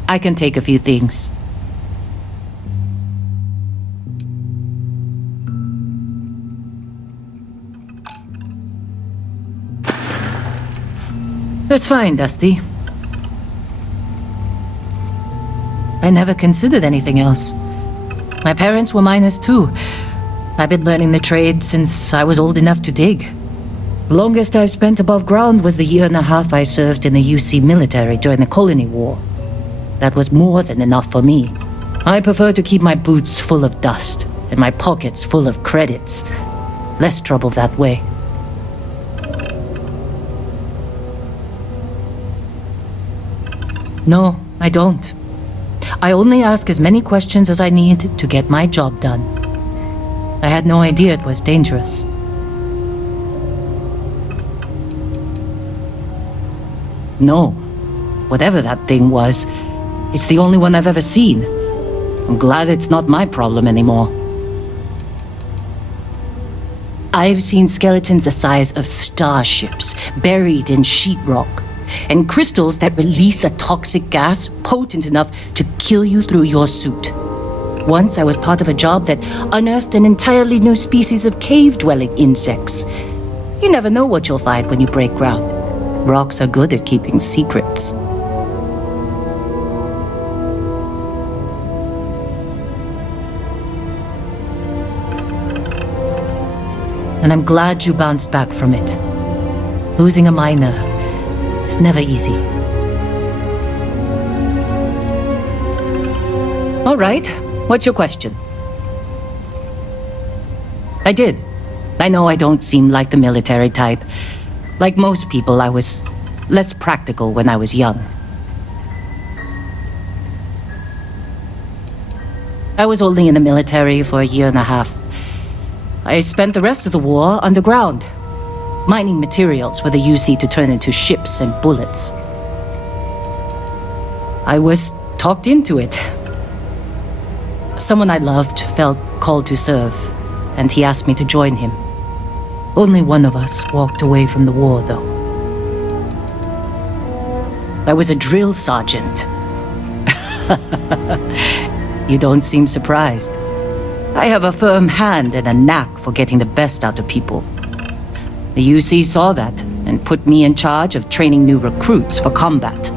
I can take a few things. That's fine, Dusty. I never considered anything else. My parents were miners too. I've been learning the trade since I was old enough to dig. Longest I've spent above ground was the year and a half I served in the UC military during the Colony War. That was more than enough for me. I prefer to keep my boots full of dust and my pockets full of credits. Less trouble that way. No, I don't. I only ask as many questions as I need to get my job done. I had no idea it was dangerous. No. Whatever that thing was, it's the only one I've ever seen. I'm glad it's not my problem anymore. I've seen skeletons the size of starships buried in sheetrock, and crystals that release a toxic gas potent enough to kill you through your suit. Once I was part of a job that unearthed an entirely new species of cave-dwelling insects. You never know what you'll find when you break ground. Rocks are good at keeping secrets. And I'm glad you bounced back from it. Losing a miner is never easy. All right, what's your question? I did. I know I don't seem like the military type. Like most people, I was less practical when I was young. I was only in the military for a year and a half. I spent the rest of the war underground, mining materials for the UC to turn into ships and bullets. I was talked into it. Someone I loved felt called to serve, and he asked me to join him. Only one of us walked away from the war, though. I was a drill sergeant. You don't seem surprised. I have a firm hand and a knack for getting the best out of people. The UC saw that and put me in charge of training new recruits for combat.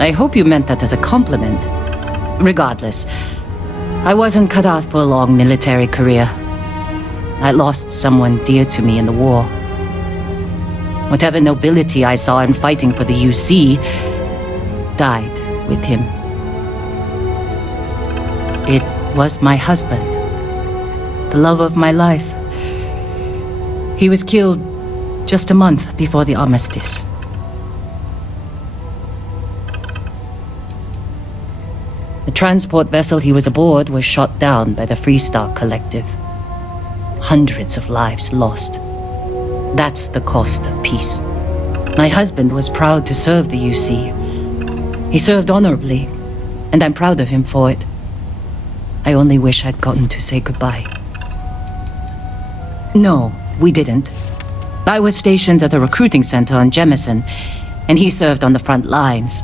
I hope you meant that as a compliment. Regardless, I wasn't cut out for a long military career. I lost someone dear to me in the war. Whatever nobility I saw in fighting for the UC died with him. It was my husband, the love of my life. He was killed just a month before the armistice. The transport vessel he was aboard was shot down by the Freestar Collective. Hundreds of lives lost. That's the cost of peace. My husband was proud to serve the UC. He served honorably, and I'm proud of him for it. I only wish I'd gotten to say goodbye. No, we didn't. I was stationed at a recruiting center on Jemison, and he served on the front lines.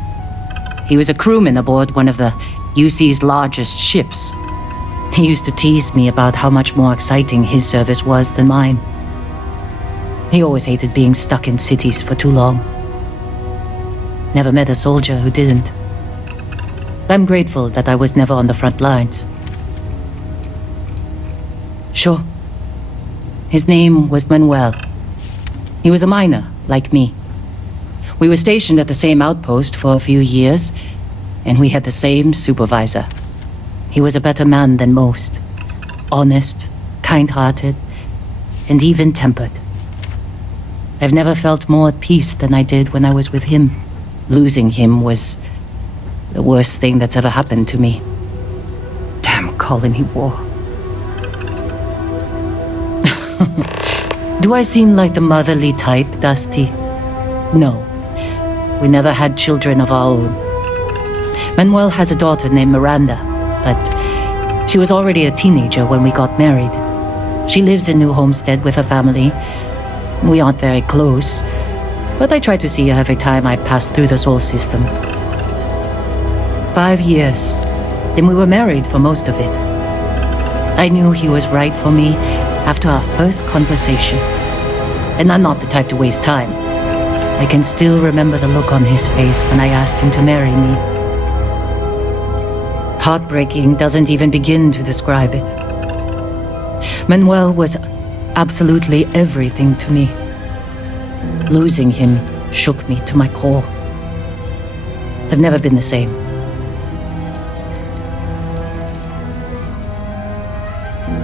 He was a crewman aboard one of the UC's largest ships. He used to tease me about how much more exciting his service was than mine. He always hated being stuck in cities for too long. Never met a soldier who didn't. I'm grateful that I was never on the front lines. Sure. His name was Manuel. He was a miner, like me. We were stationed at the same outpost for a few years, and we had the same supervisor. He was a better man than most. Honest, kind-hearted, and even-tempered. I've never felt more at peace than I did when I was with him. Losing him was the worst thing that's ever happened to me. Damn colony war. Do I seem like the motherly type, Dusty? No. We never had children of our own. Manuel has a daughter named Miranda, but she was already a teenager when we got married. She lives in New Homestead with her family. We aren't very close, but I try to see her every time I pass through the Sol system. 5 years. Then we were married for most of it. I knew he was right for me after our first conversation. And I'm not the type to waste time. I can still remember the look on his face when I asked him to marry me. Heartbreaking doesn't even begin to describe it. Manuel was absolutely everything to me. Losing him shook me to my core. I've never been the same.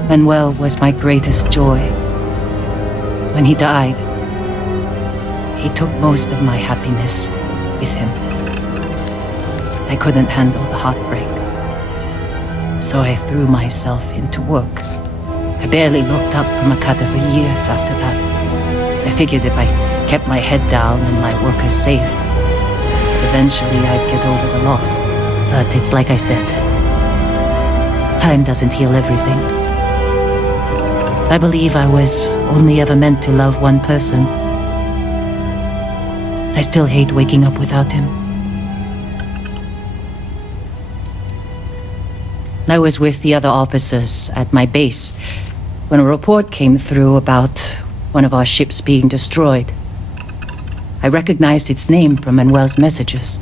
Manuel was my greatest joy. When he died, he took most of my happiness with him. I I couldn't handle the heartbreak. So I threw myself into work. I barely looked up from a cutter for years after that. I figured if I kept my head down and my workers safe, eventually I'd get over the loss. But it's like I said, time doesn't heal everything. I believe I was only ever meant to love one person. I still hate waking up without him. I was with the other officers at my base when a report came through about one of our ships being destroyed. I recognized its name from Manuel's messages.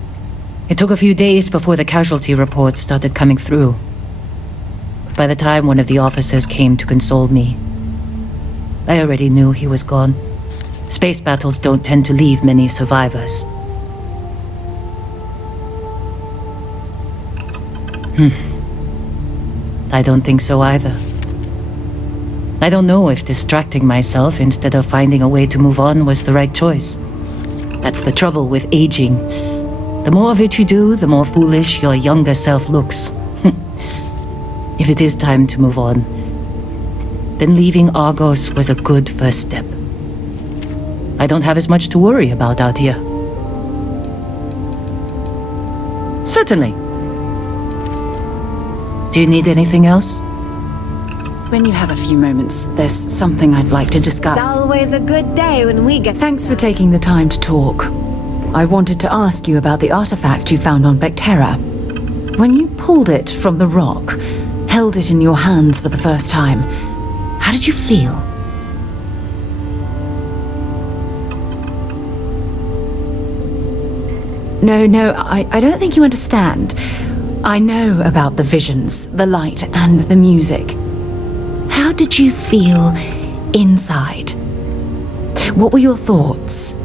It took a few days before the casualty reports started coming through. But by the time one of the officers came to console me, I already knew he was gone. Space battles don't tend to leave many survivors. I don't think so either. I don't know if distracting myself instead of finding a way to move on was the right choice. That's the trouble with aging. The more of it you do, the more foolish your younger self looks. If it is time to move on, then leaving Argos was a good first step. I don't have as much to worry about out here. Certainly. Do you need anything else? When you have a few moments, there's something I'd like to discuss. It's always a good day when we get... Thanks for taking the time to talk. I wanted to ask you about the artifact you found on Bactera. When you pulled it from the rock, held it in your hands for the first time, how did you feel? No, I don't think you understand. I know about the visions, the light, and the music. How did you feel inside? What were your thoughts?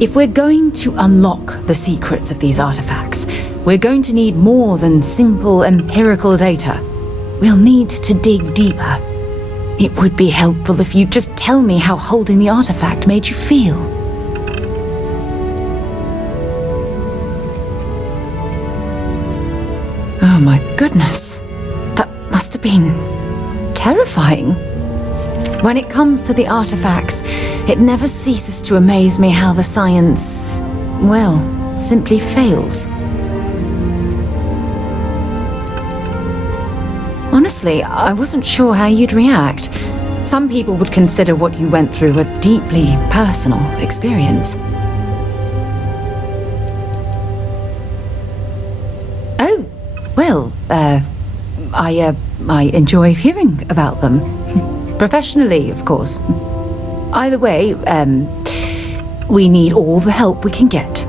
If we're going to unlock the secrets of these artifacts, we're going to need more than simple empirical data. We'll need to dig deeper. It would be helpful if you'd just tell me how holding the artifact made you feel. Oh my goodness. That must have been terrifying. When it comes to the artifacts, it never ceases to amaze me how the science, well, simply fails. Honestly, I wasn't sure how you'd react. Some people would consider what you went through a deeply personal experience. Oh, well, I enjoy hearing about them. Professionally, of course. Either way, we need all the help we can get.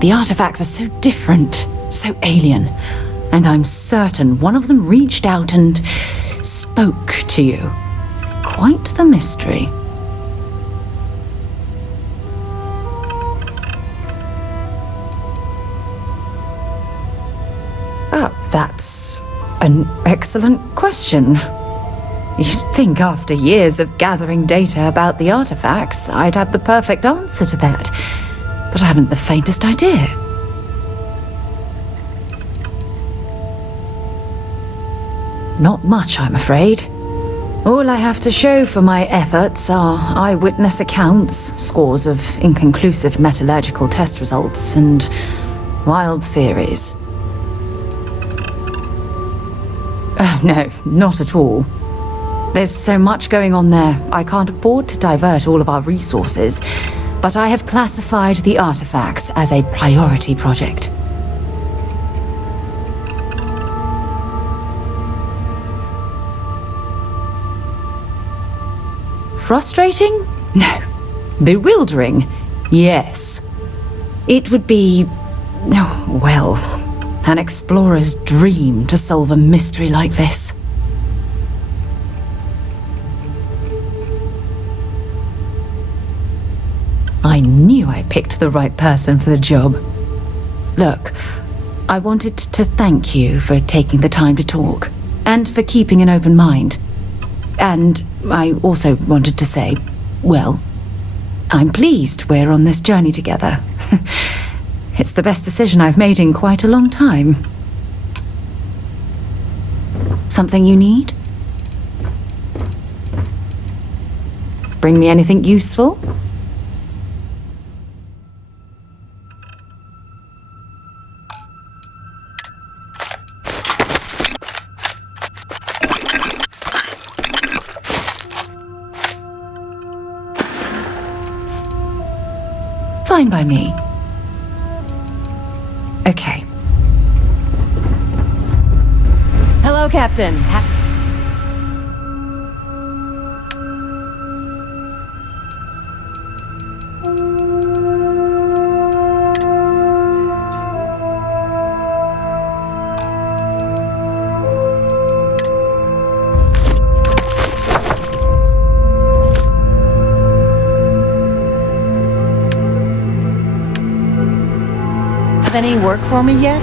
The artifacts are so different, so alien. And I'm certain one of them reached out and spoke to you. Quite the mystery. Oh, that's an excellent question. You'd think after years of gathering data about the artifacts, I'd have the perfect answer to that. But I haven't the faintest idea. Not much, I'm afraid. All I have to show for my efforts are eyewitness accounts, scores of inconclusive metallurgical test results, and wild theories. Oh, no, not at all. There's so much going on there, I can't afford to divert all of our resources, but I have classified the artifacts as a priority project. Frustrating? No. Bewildering? Yes. It would be, well, an explorer's dream to solve a mystery like this. I knew I picked the right person for the job. Look, I wanted to thank you for taking the time to talk. and for keeping an open mind. And I also wanted to say, well, I'm pleased we're on this journey together. It's the best decision I've made in quite a long time. Something you need? Bring me anything useful? Fine by me. Okay. Hello, Captain. Have any work for me yet?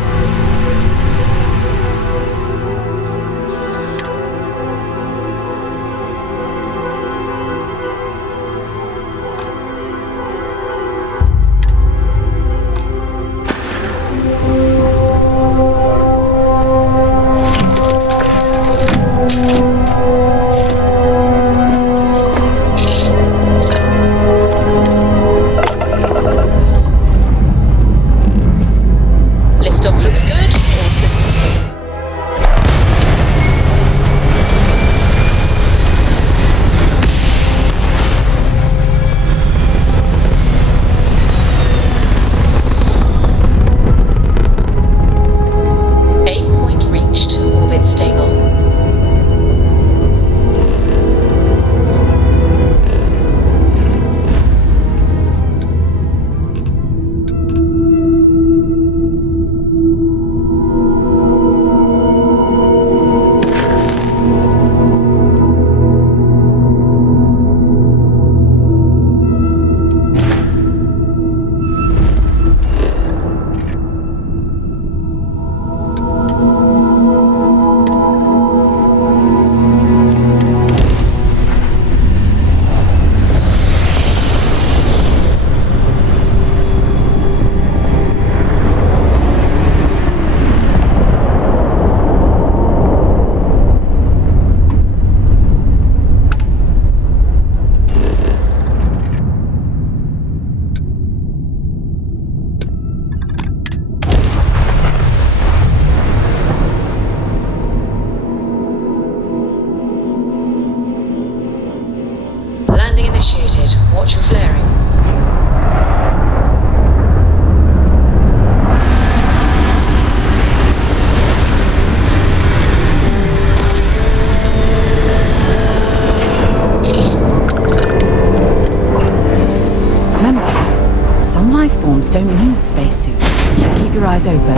Liftoff looks good. All systems go. Aim point reached. Orbit stable. Landing initiated. Watch your flaring. Remember, some life forms don't need spacesuits, so keep your eyes open.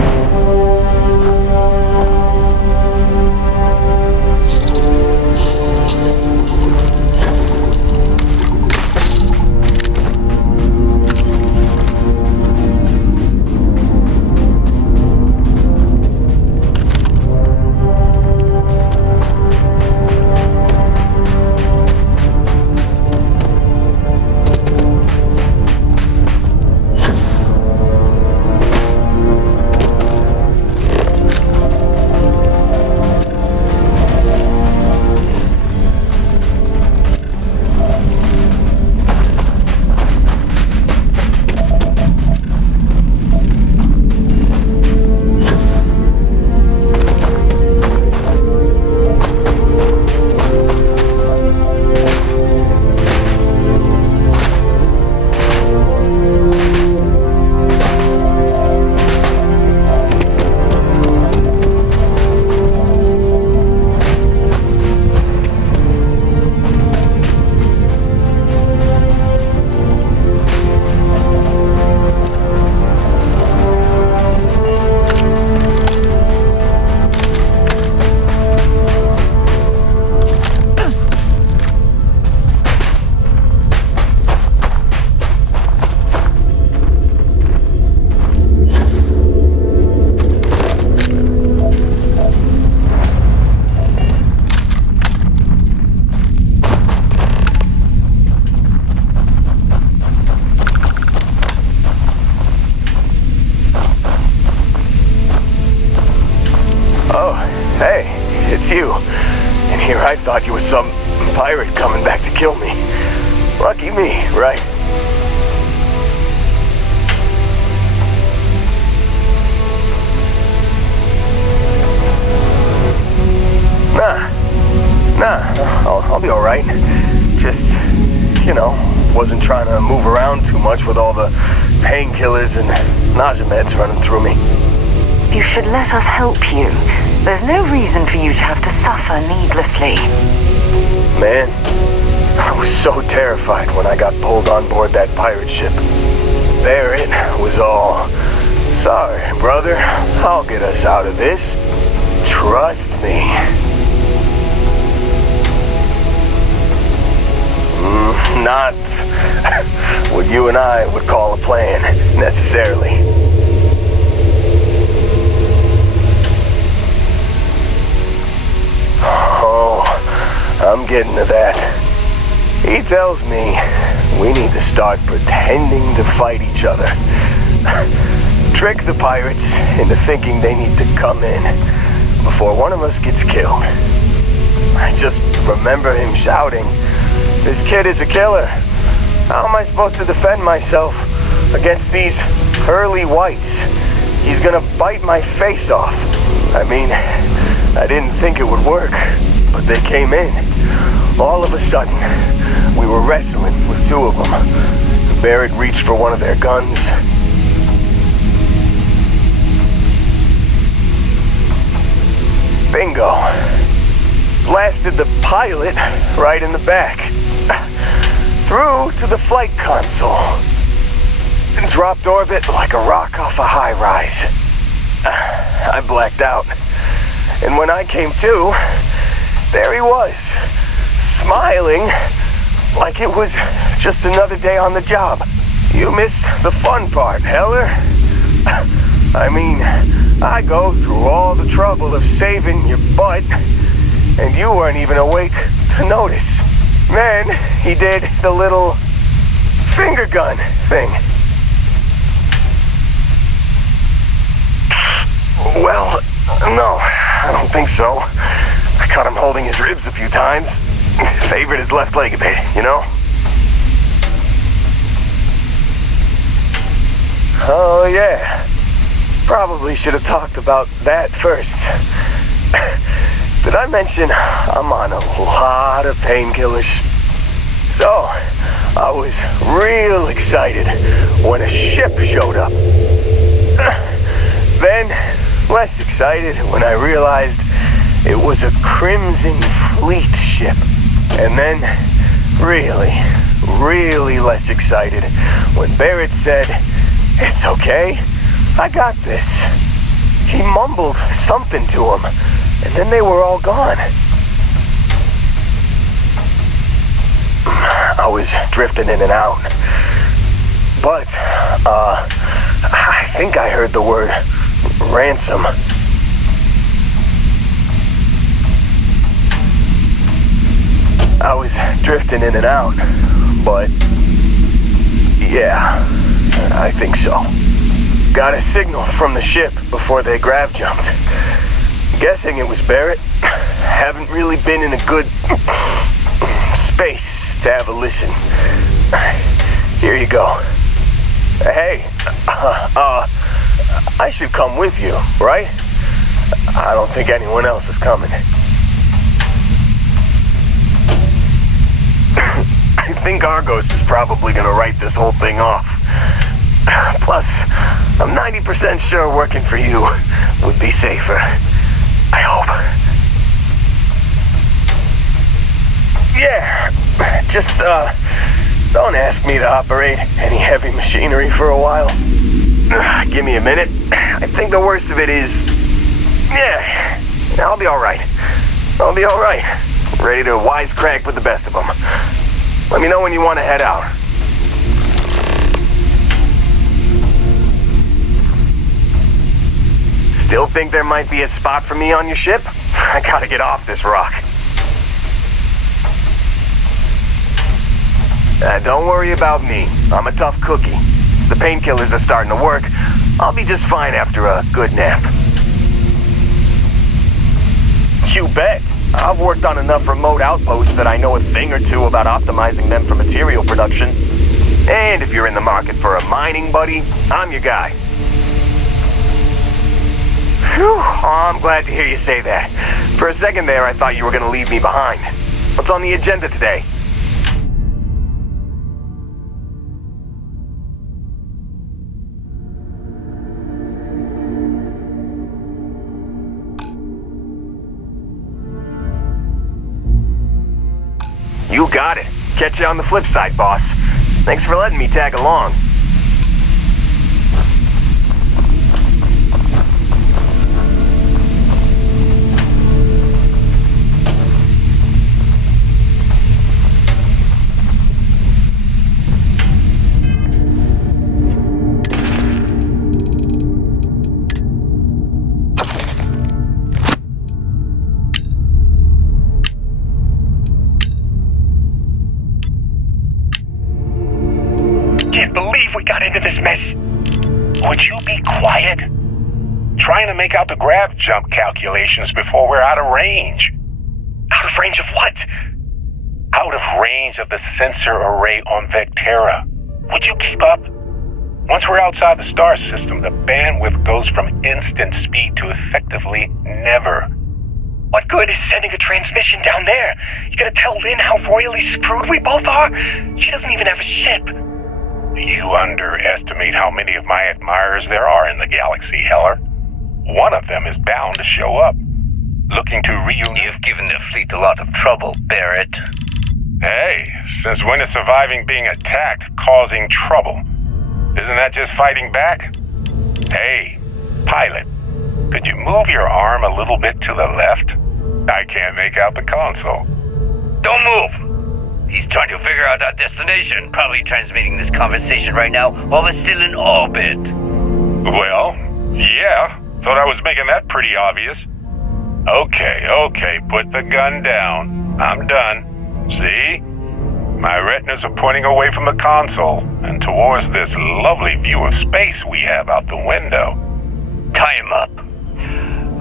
it's you. And here I thought you were some pirate coming back to kill me. Lucky me, right? Nah, I'll be alright. Just, wasn't trying to move around too much with all the painkillers and nausea meds running through me. You should let us help you. There's no reason for you to have to suffer needlessly. Man, I was so terrified when I got pulled on board that pirate ship. There it was all, sorry, brother, I'll get us out of this. Trust me. Not what you and I would call a plan, necessarily. Oh, I'm getting to that. He tells me we need to start pretending to fight each other. Trick the pirates into thinking they need to come in before one of us gets killed. I just remember him shouting, "This kid is a killer. How am I supposed to defend myself against these early whites? He's gonna bite my face off." I mean, I didn't think it would work, but they came in. All of a sudden, we were wrestling with two of them. Barrett reached for one of their guns. Bingo. Blasted the pilot right in the back. Through to the flight console. And dropped orbit like a rock off a high-rise. I blacked out. And when I came to, there he was, smiling like it was just another day on the job. You missed the fun part, Heller. I mean, I go through all the trouble of saving your butt, and you weren't even awake to notice. Then he did the little finger gun thing. Well, no, I don't think so. I caught him holding his ribs a few times. Favored his left leg a bit, you know? Oh, yeah. Probably should have talked about that first. Did I mention I'm on a lot of painkillers? So, I was real excited when a ship showed up. Then, less excited when I realized it was a Crimson Fleet ship. And then, really less excited when Barrett said, "It's okay, I got this." He mumbled something to him, and then they were all gone. I was drifting in and out. But, I think I heard the word ransom. I was drifting in and out, but yeah, I think so. Got a signal from the ship before they grav jumped. Guessing it was Barrett. Haven't really been in a good space to have a listen. Here you go. Hey, I should come with you, right? I don't think anyone else is coming. I think Argos is probably gonna write this whole thing off. Plus, I'm 90% sure working for you would be safer. I hope. Yeah, just, don't ask me to operate any heavy machinery for a while. Give me a minute. I think the worst of it is... Yeah, I'll be alright. I'll be alright. Ready to wisecrack with the best of them. Let me know when you want to head out. Still think there might be a spot for me on your ship? I gotta get off this rock. Don't worry about me. I'm a tough cookie. The painkillers are starting to work. I'll be just fine after a good nap. You bet. I've worked on enough remote outposts that I know a thing or two about optimizing them for material production. And if you're in the market for a mining buddy, I'm your guy. Phew, I'm glad to hear you say that. For a second there, I thought you were gonna leave me behind. What's on the agenda today? You got it. Catch you on the flip side, boss. Thanks for letting me tag along. Would you be quiet? Trying to make out the grav jump calculations before we're out of range. Out of range of what? Out of range of the sensor array on Vectera. Would you keep up? Once we're outside the star system, the bandwidth goes from instant speed to effectively never. What good is sending a transmission down there? You gonna tell Lynn how royally screwed we both are? She doesn't even have a ship. You underestimate how many of my admirers there are in the galaxy, Heller. One of them is bound to show up, looking to reunite. You've given the fleet a lot of trouble, Barrett. Hey, since when is surviving being attacked causing trouble? Isn't that just fighting back? Hey, pilot, could you move your arm a little bit to the left? I can't make out the console. Don't move! He's trying to figure out our destination. Probably transmitting this conversation right now while we're still in orbit. Well, yeah. Thought I was making that pretty obvious. Okay, put the gun down. I'm done. See? My retinas are pointing away from the console and towards this lovely view of space we have out the window. Tie him up.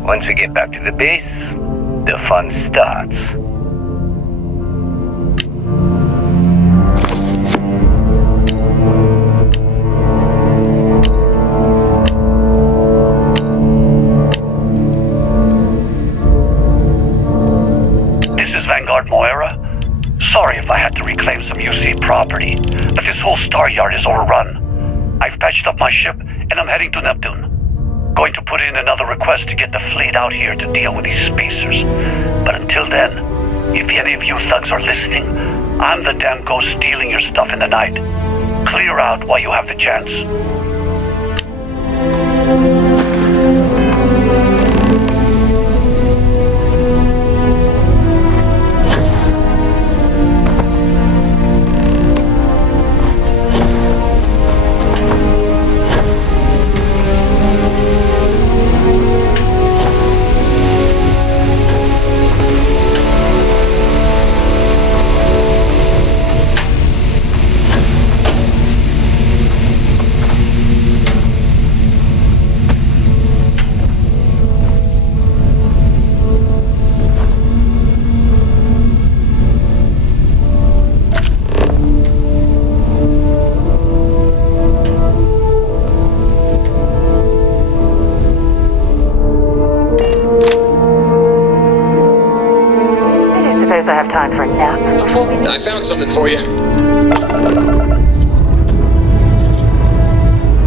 Once we get back to the base, the fun starts. Moira. Sorry if I had to reclaim some UC property, but this whole star yard is overrun. I've patched up my ship, and I'm heading to Neptune. Going to put in another request to get the fleet out here to deal with these spacers. But until then, if any of you thugs are listening, I'm the damn ghost stealing your stuff in the night. Clear out while you have the chance. I have time for a nap before we... I found something for you.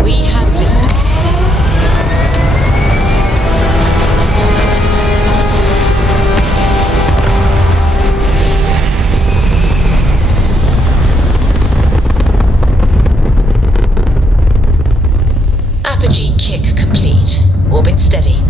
We have lifted. Apogee kick complete. Orbit steady.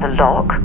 found a log.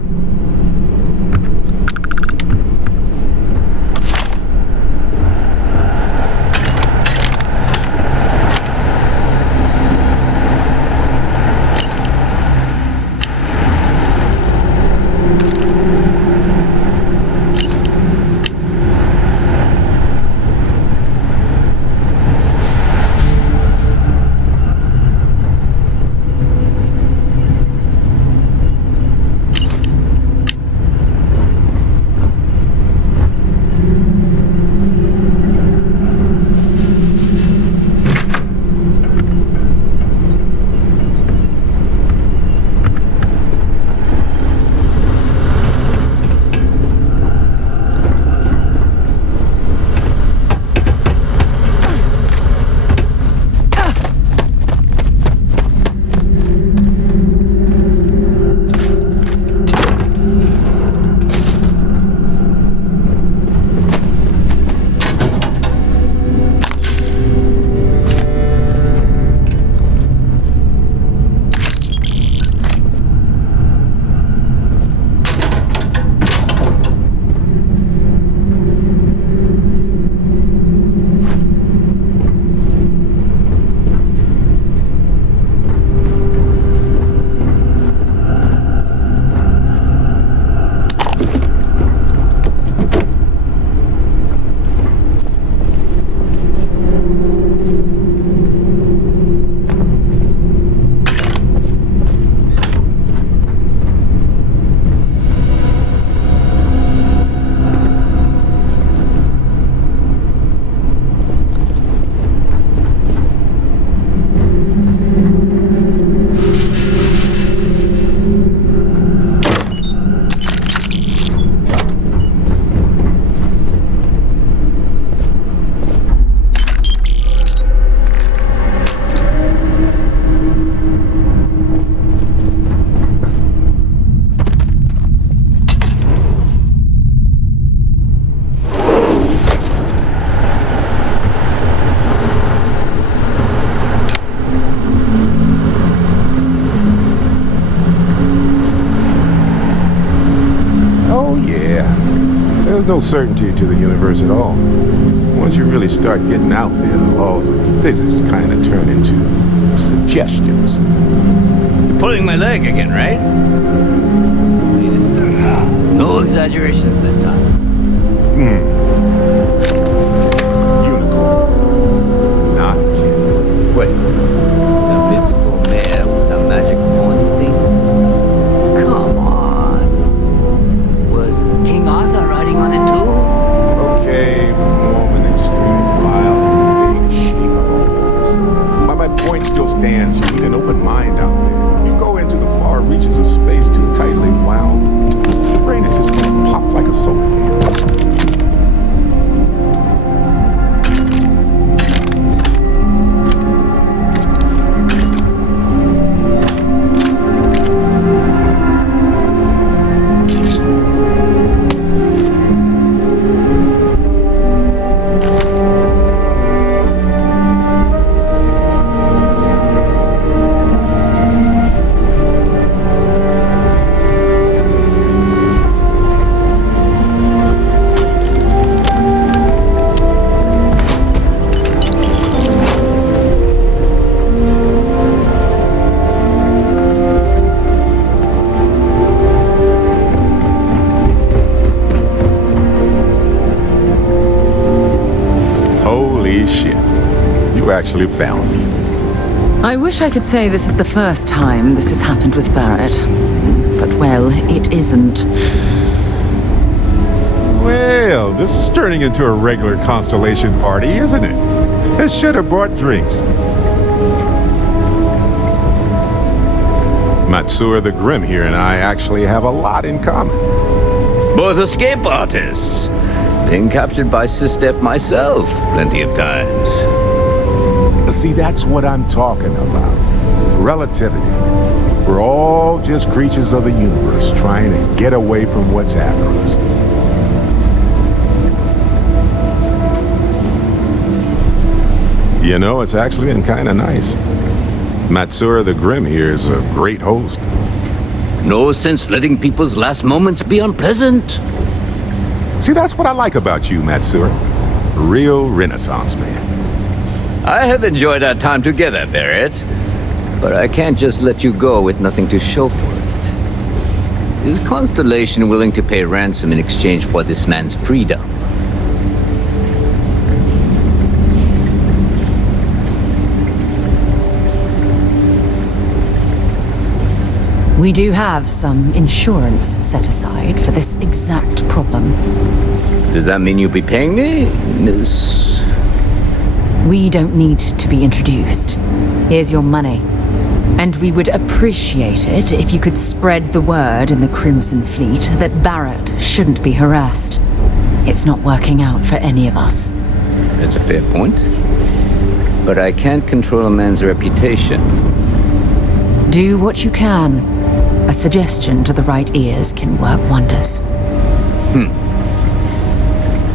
There's no certainty to the universe at all. Once you really start getting out there, the laws of physics kind of turn into suggestions. You're pulling my leg again, right? No exaggerations this time. Unicorn. Not kidding. Wait. The mythical mare with the magic horn thing? Come on. Was King Arthur riding on it too? Okay, it was more of an extreme file, vague shape of a horse. But my point still stands. You need an open mind out there. You go into the far reaches of space too tightly wound, your brain is just gonna pop like a soda can. Holy shit. You actually found me. I wish I could say this is the first time this has happened with Barrett. But, well, it isn't. Well, this is turning into a regular Constellation party, isn't it? I should have brought drinks. Matsura the Grim here and I actually have a lot in common. Both escape artists. Been captured by Sistef myself plenty of times. See, that's what I'm talking about. Relativity. We're all just creatures of the universe trying to get away from what's after us. You know, it's actually been kind of nice. Matsura the Grim here is a great host. No sense letting people's last moments be unpleasant. See, that's what I like about you, Matsura. Real Renaissance man. I have enjoyed our time together, Barrett. But I can't just let you go with nothing to show for it. Is Constellation willing to pay ransom in exchange for this man's freedom? We do have some insurance set aside for this exact problem. Does that mean you'll be paying me, Miss... We don't need to be introduced. Here's your money. And we would appreciate it if you could spread the word in the Crimson Fleet that Barrett shouldn't be harassed. It's not working out for any of us. That's a fair point. But I can't control a man's reputation. Do what you can. A suggestion to the right ears can work wonders.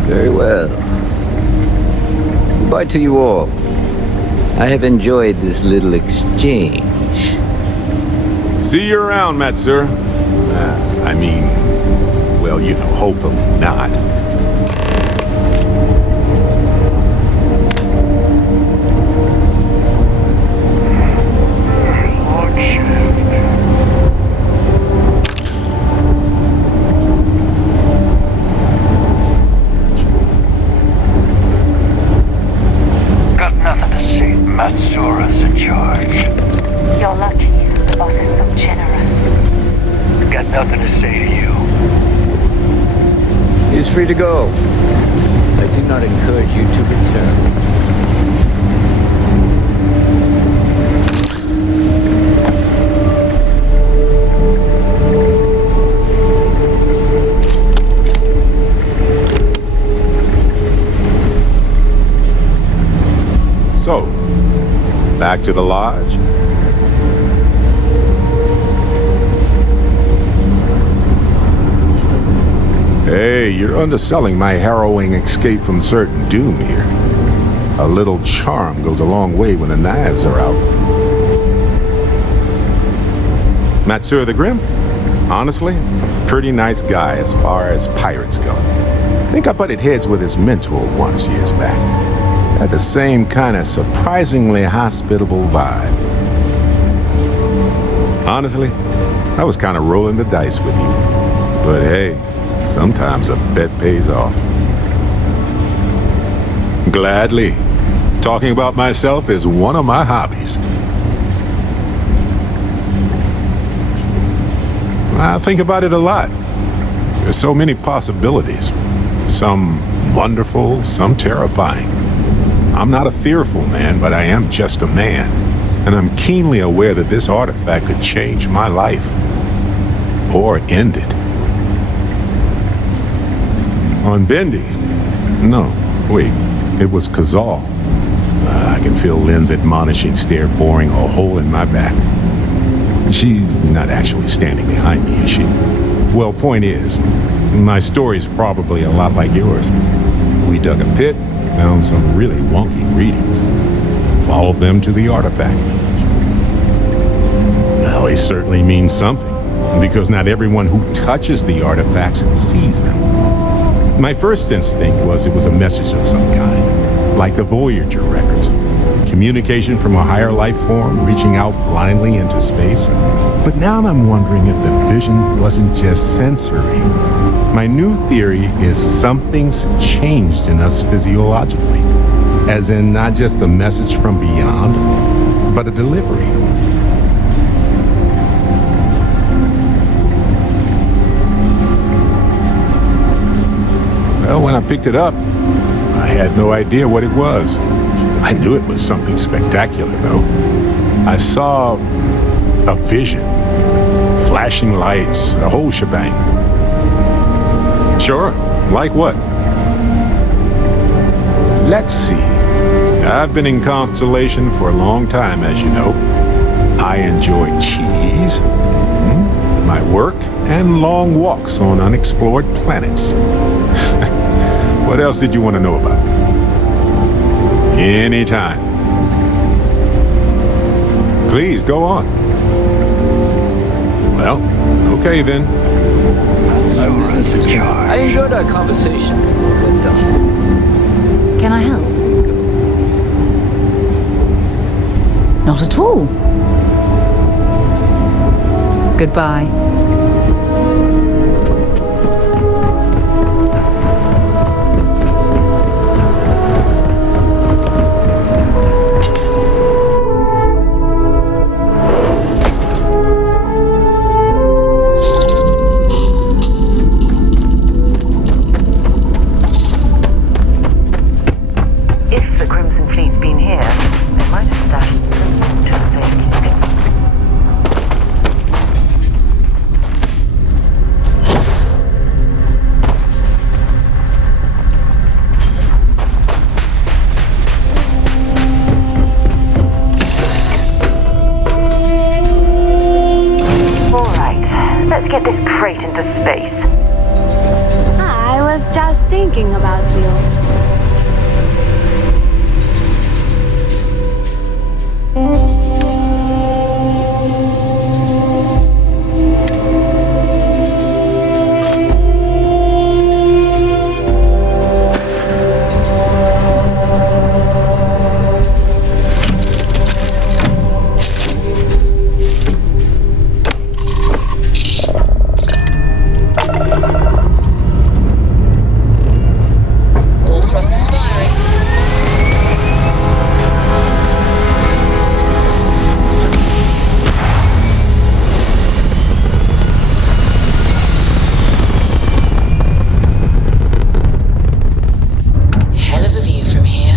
Very well. Goodbye to you all. I have enjoyed this little exchange. See you around, Matsura. I mean, well, you know, hopefully not. Got nothing to say. Matsura's in charge. You're lucky. The boss is so generous. Got nothing to say to you. He's free to go. I do not encourage you to return. So, back to the lodge? Hey, you're underselling my harrowing escape from certain doom here. A little charm goes a long way when the knives are out. Matsura the Grim? Honestly, a pretty nice guy as far as pirates go. I think I butted heads with his mentor once years back. Had the same kind of surprisingly hospitable vibe. Honestly, I was kind of rolling the dice with you. But hey, sometimes a bet pays off. Gladly. Talking about myself is one of my hobbies. I think about it a lot. There's so many possibilities. Some wonderful, some terrifying. I'm not a fearful man, but I am just a man. And I'm keenly aware that this artifact could change my life. Or end it. On Bendy? No, wait. It was Kazal. I can feel Lynn's admonishing stare boring a hole in my back. She's not actually standing behind me, is she? Well, point is, my story's probably a lot like yours. We dug a pit, found some really wonky readings. Followed them to the artifact. Well, they certainly mean something, because not everyone who touches the artifacts sees them. My first instinct was it was a message of some kind, like the Voyager records. Communication from a higher life form reaching out blindly into space. But now I'm wondering if the vision wasn't just sensory. My new theory is something's changed in us physiologically. As in not just a message from beyond, but a delivery. Well, when I picked it up, I had no idea what it was. I knew it was something spectacular, though. I saw a vision. Flashing lights, the whole shebang. Sure, like what? Let's see. I've been in Constellation for a long time, as you know. I enjoy cheese, my work, and long walks on unexplored planets. What else did you want to know about? Anytime. Please, go on. Well, Okay, then. I enjoyed our conversation. But, Can I help? Not at all. Goodbye. If the Crimson Fleet's been here, they might have stashed some to safety. Alright, let's get this crate into space. I was just thinking about you. All thrusters firing. Hell of a view from here.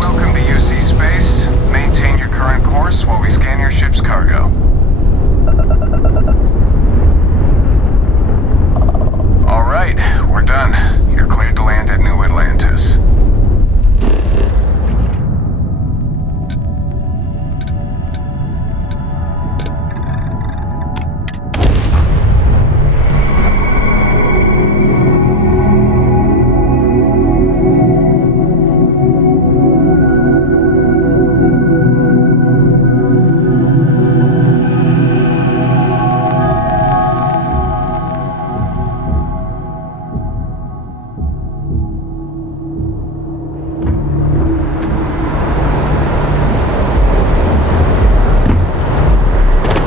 Welcome to UC Space. Maintain your current course while we scan your ship's cargo. All right, we're done. You're cleared to land at New Atlantis.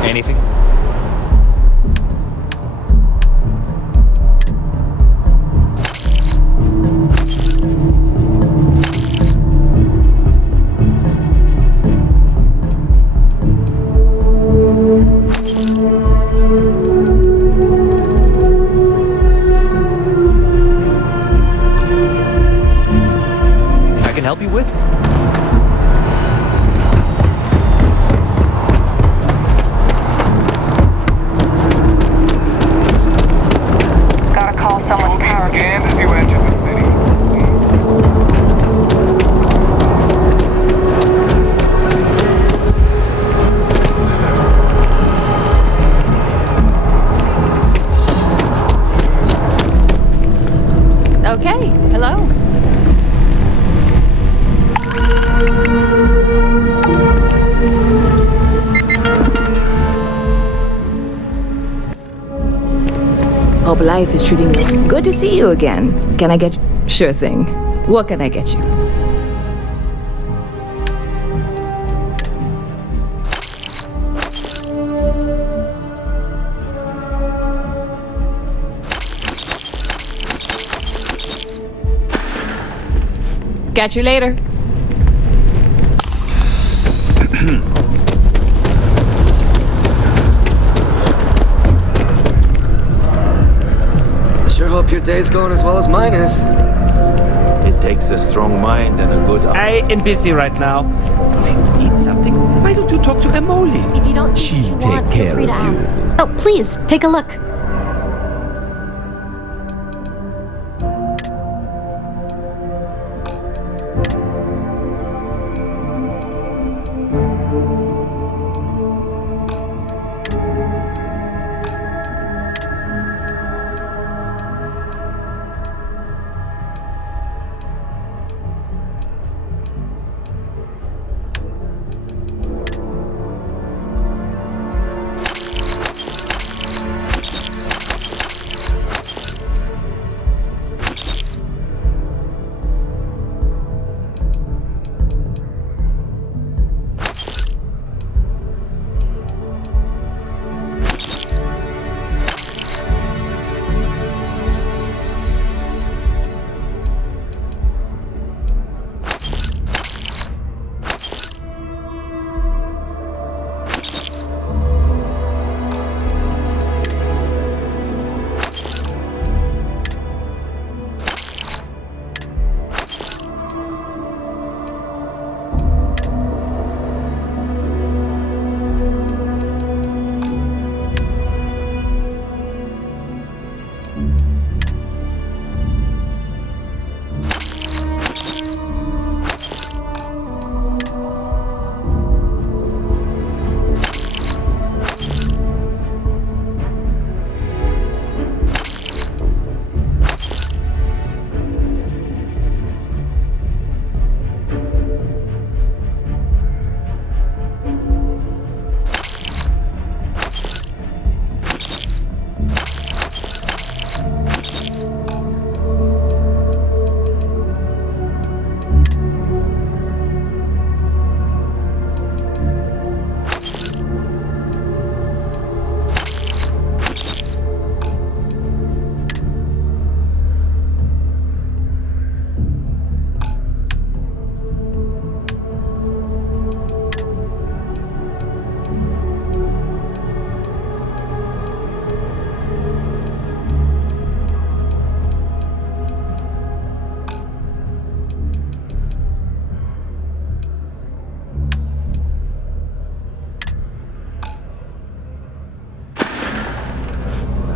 Anything? I can help you with? Gotta call someone's power. Scanned as you enter the city. Okay, hello. Hope life is treating you. Good to see you again. Can I get... Sure thing. What can I get you? Catch you later. your day's going as well as mine is. It takes a strong mind and a good eye. I am busy right now. If you need something, why don't you talk to Emoli? If you don't She'll take care of you. Oh, please, take a look.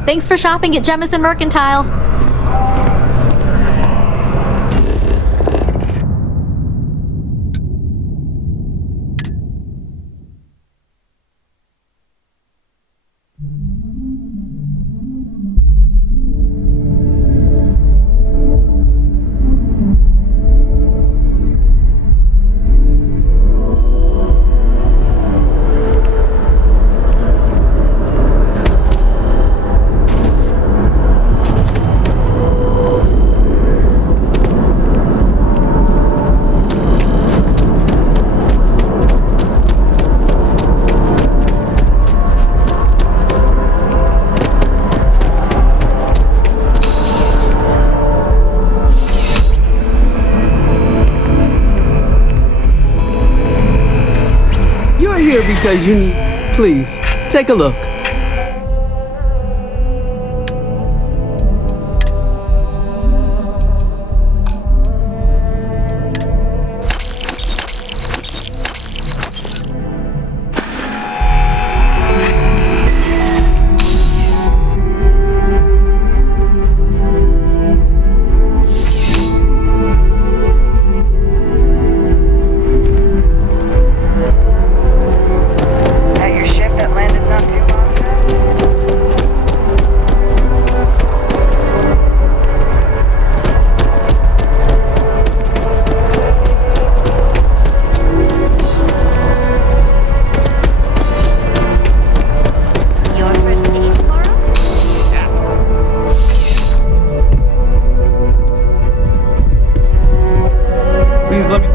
Thanks for shopping at Jemison Mercantile. Because you need. Please, take a look.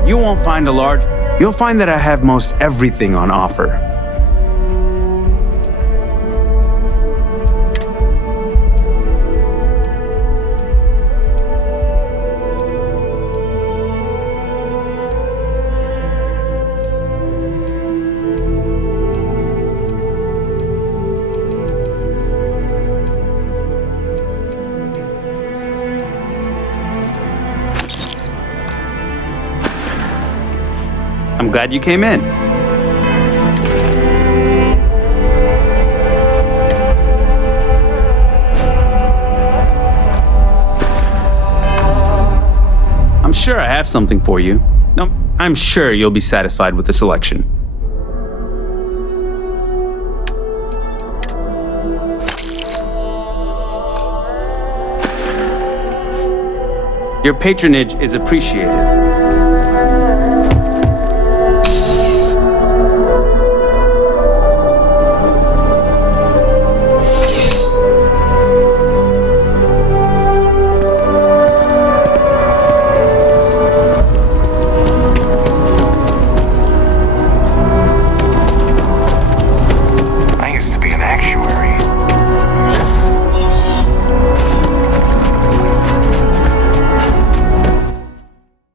You won't find a large. You'll find that I have most everything on offer. I'm glad you came in. I'm sure I have something for you. No, I'm sure you'll be satisfied with the selection. Your patronage is appreciated.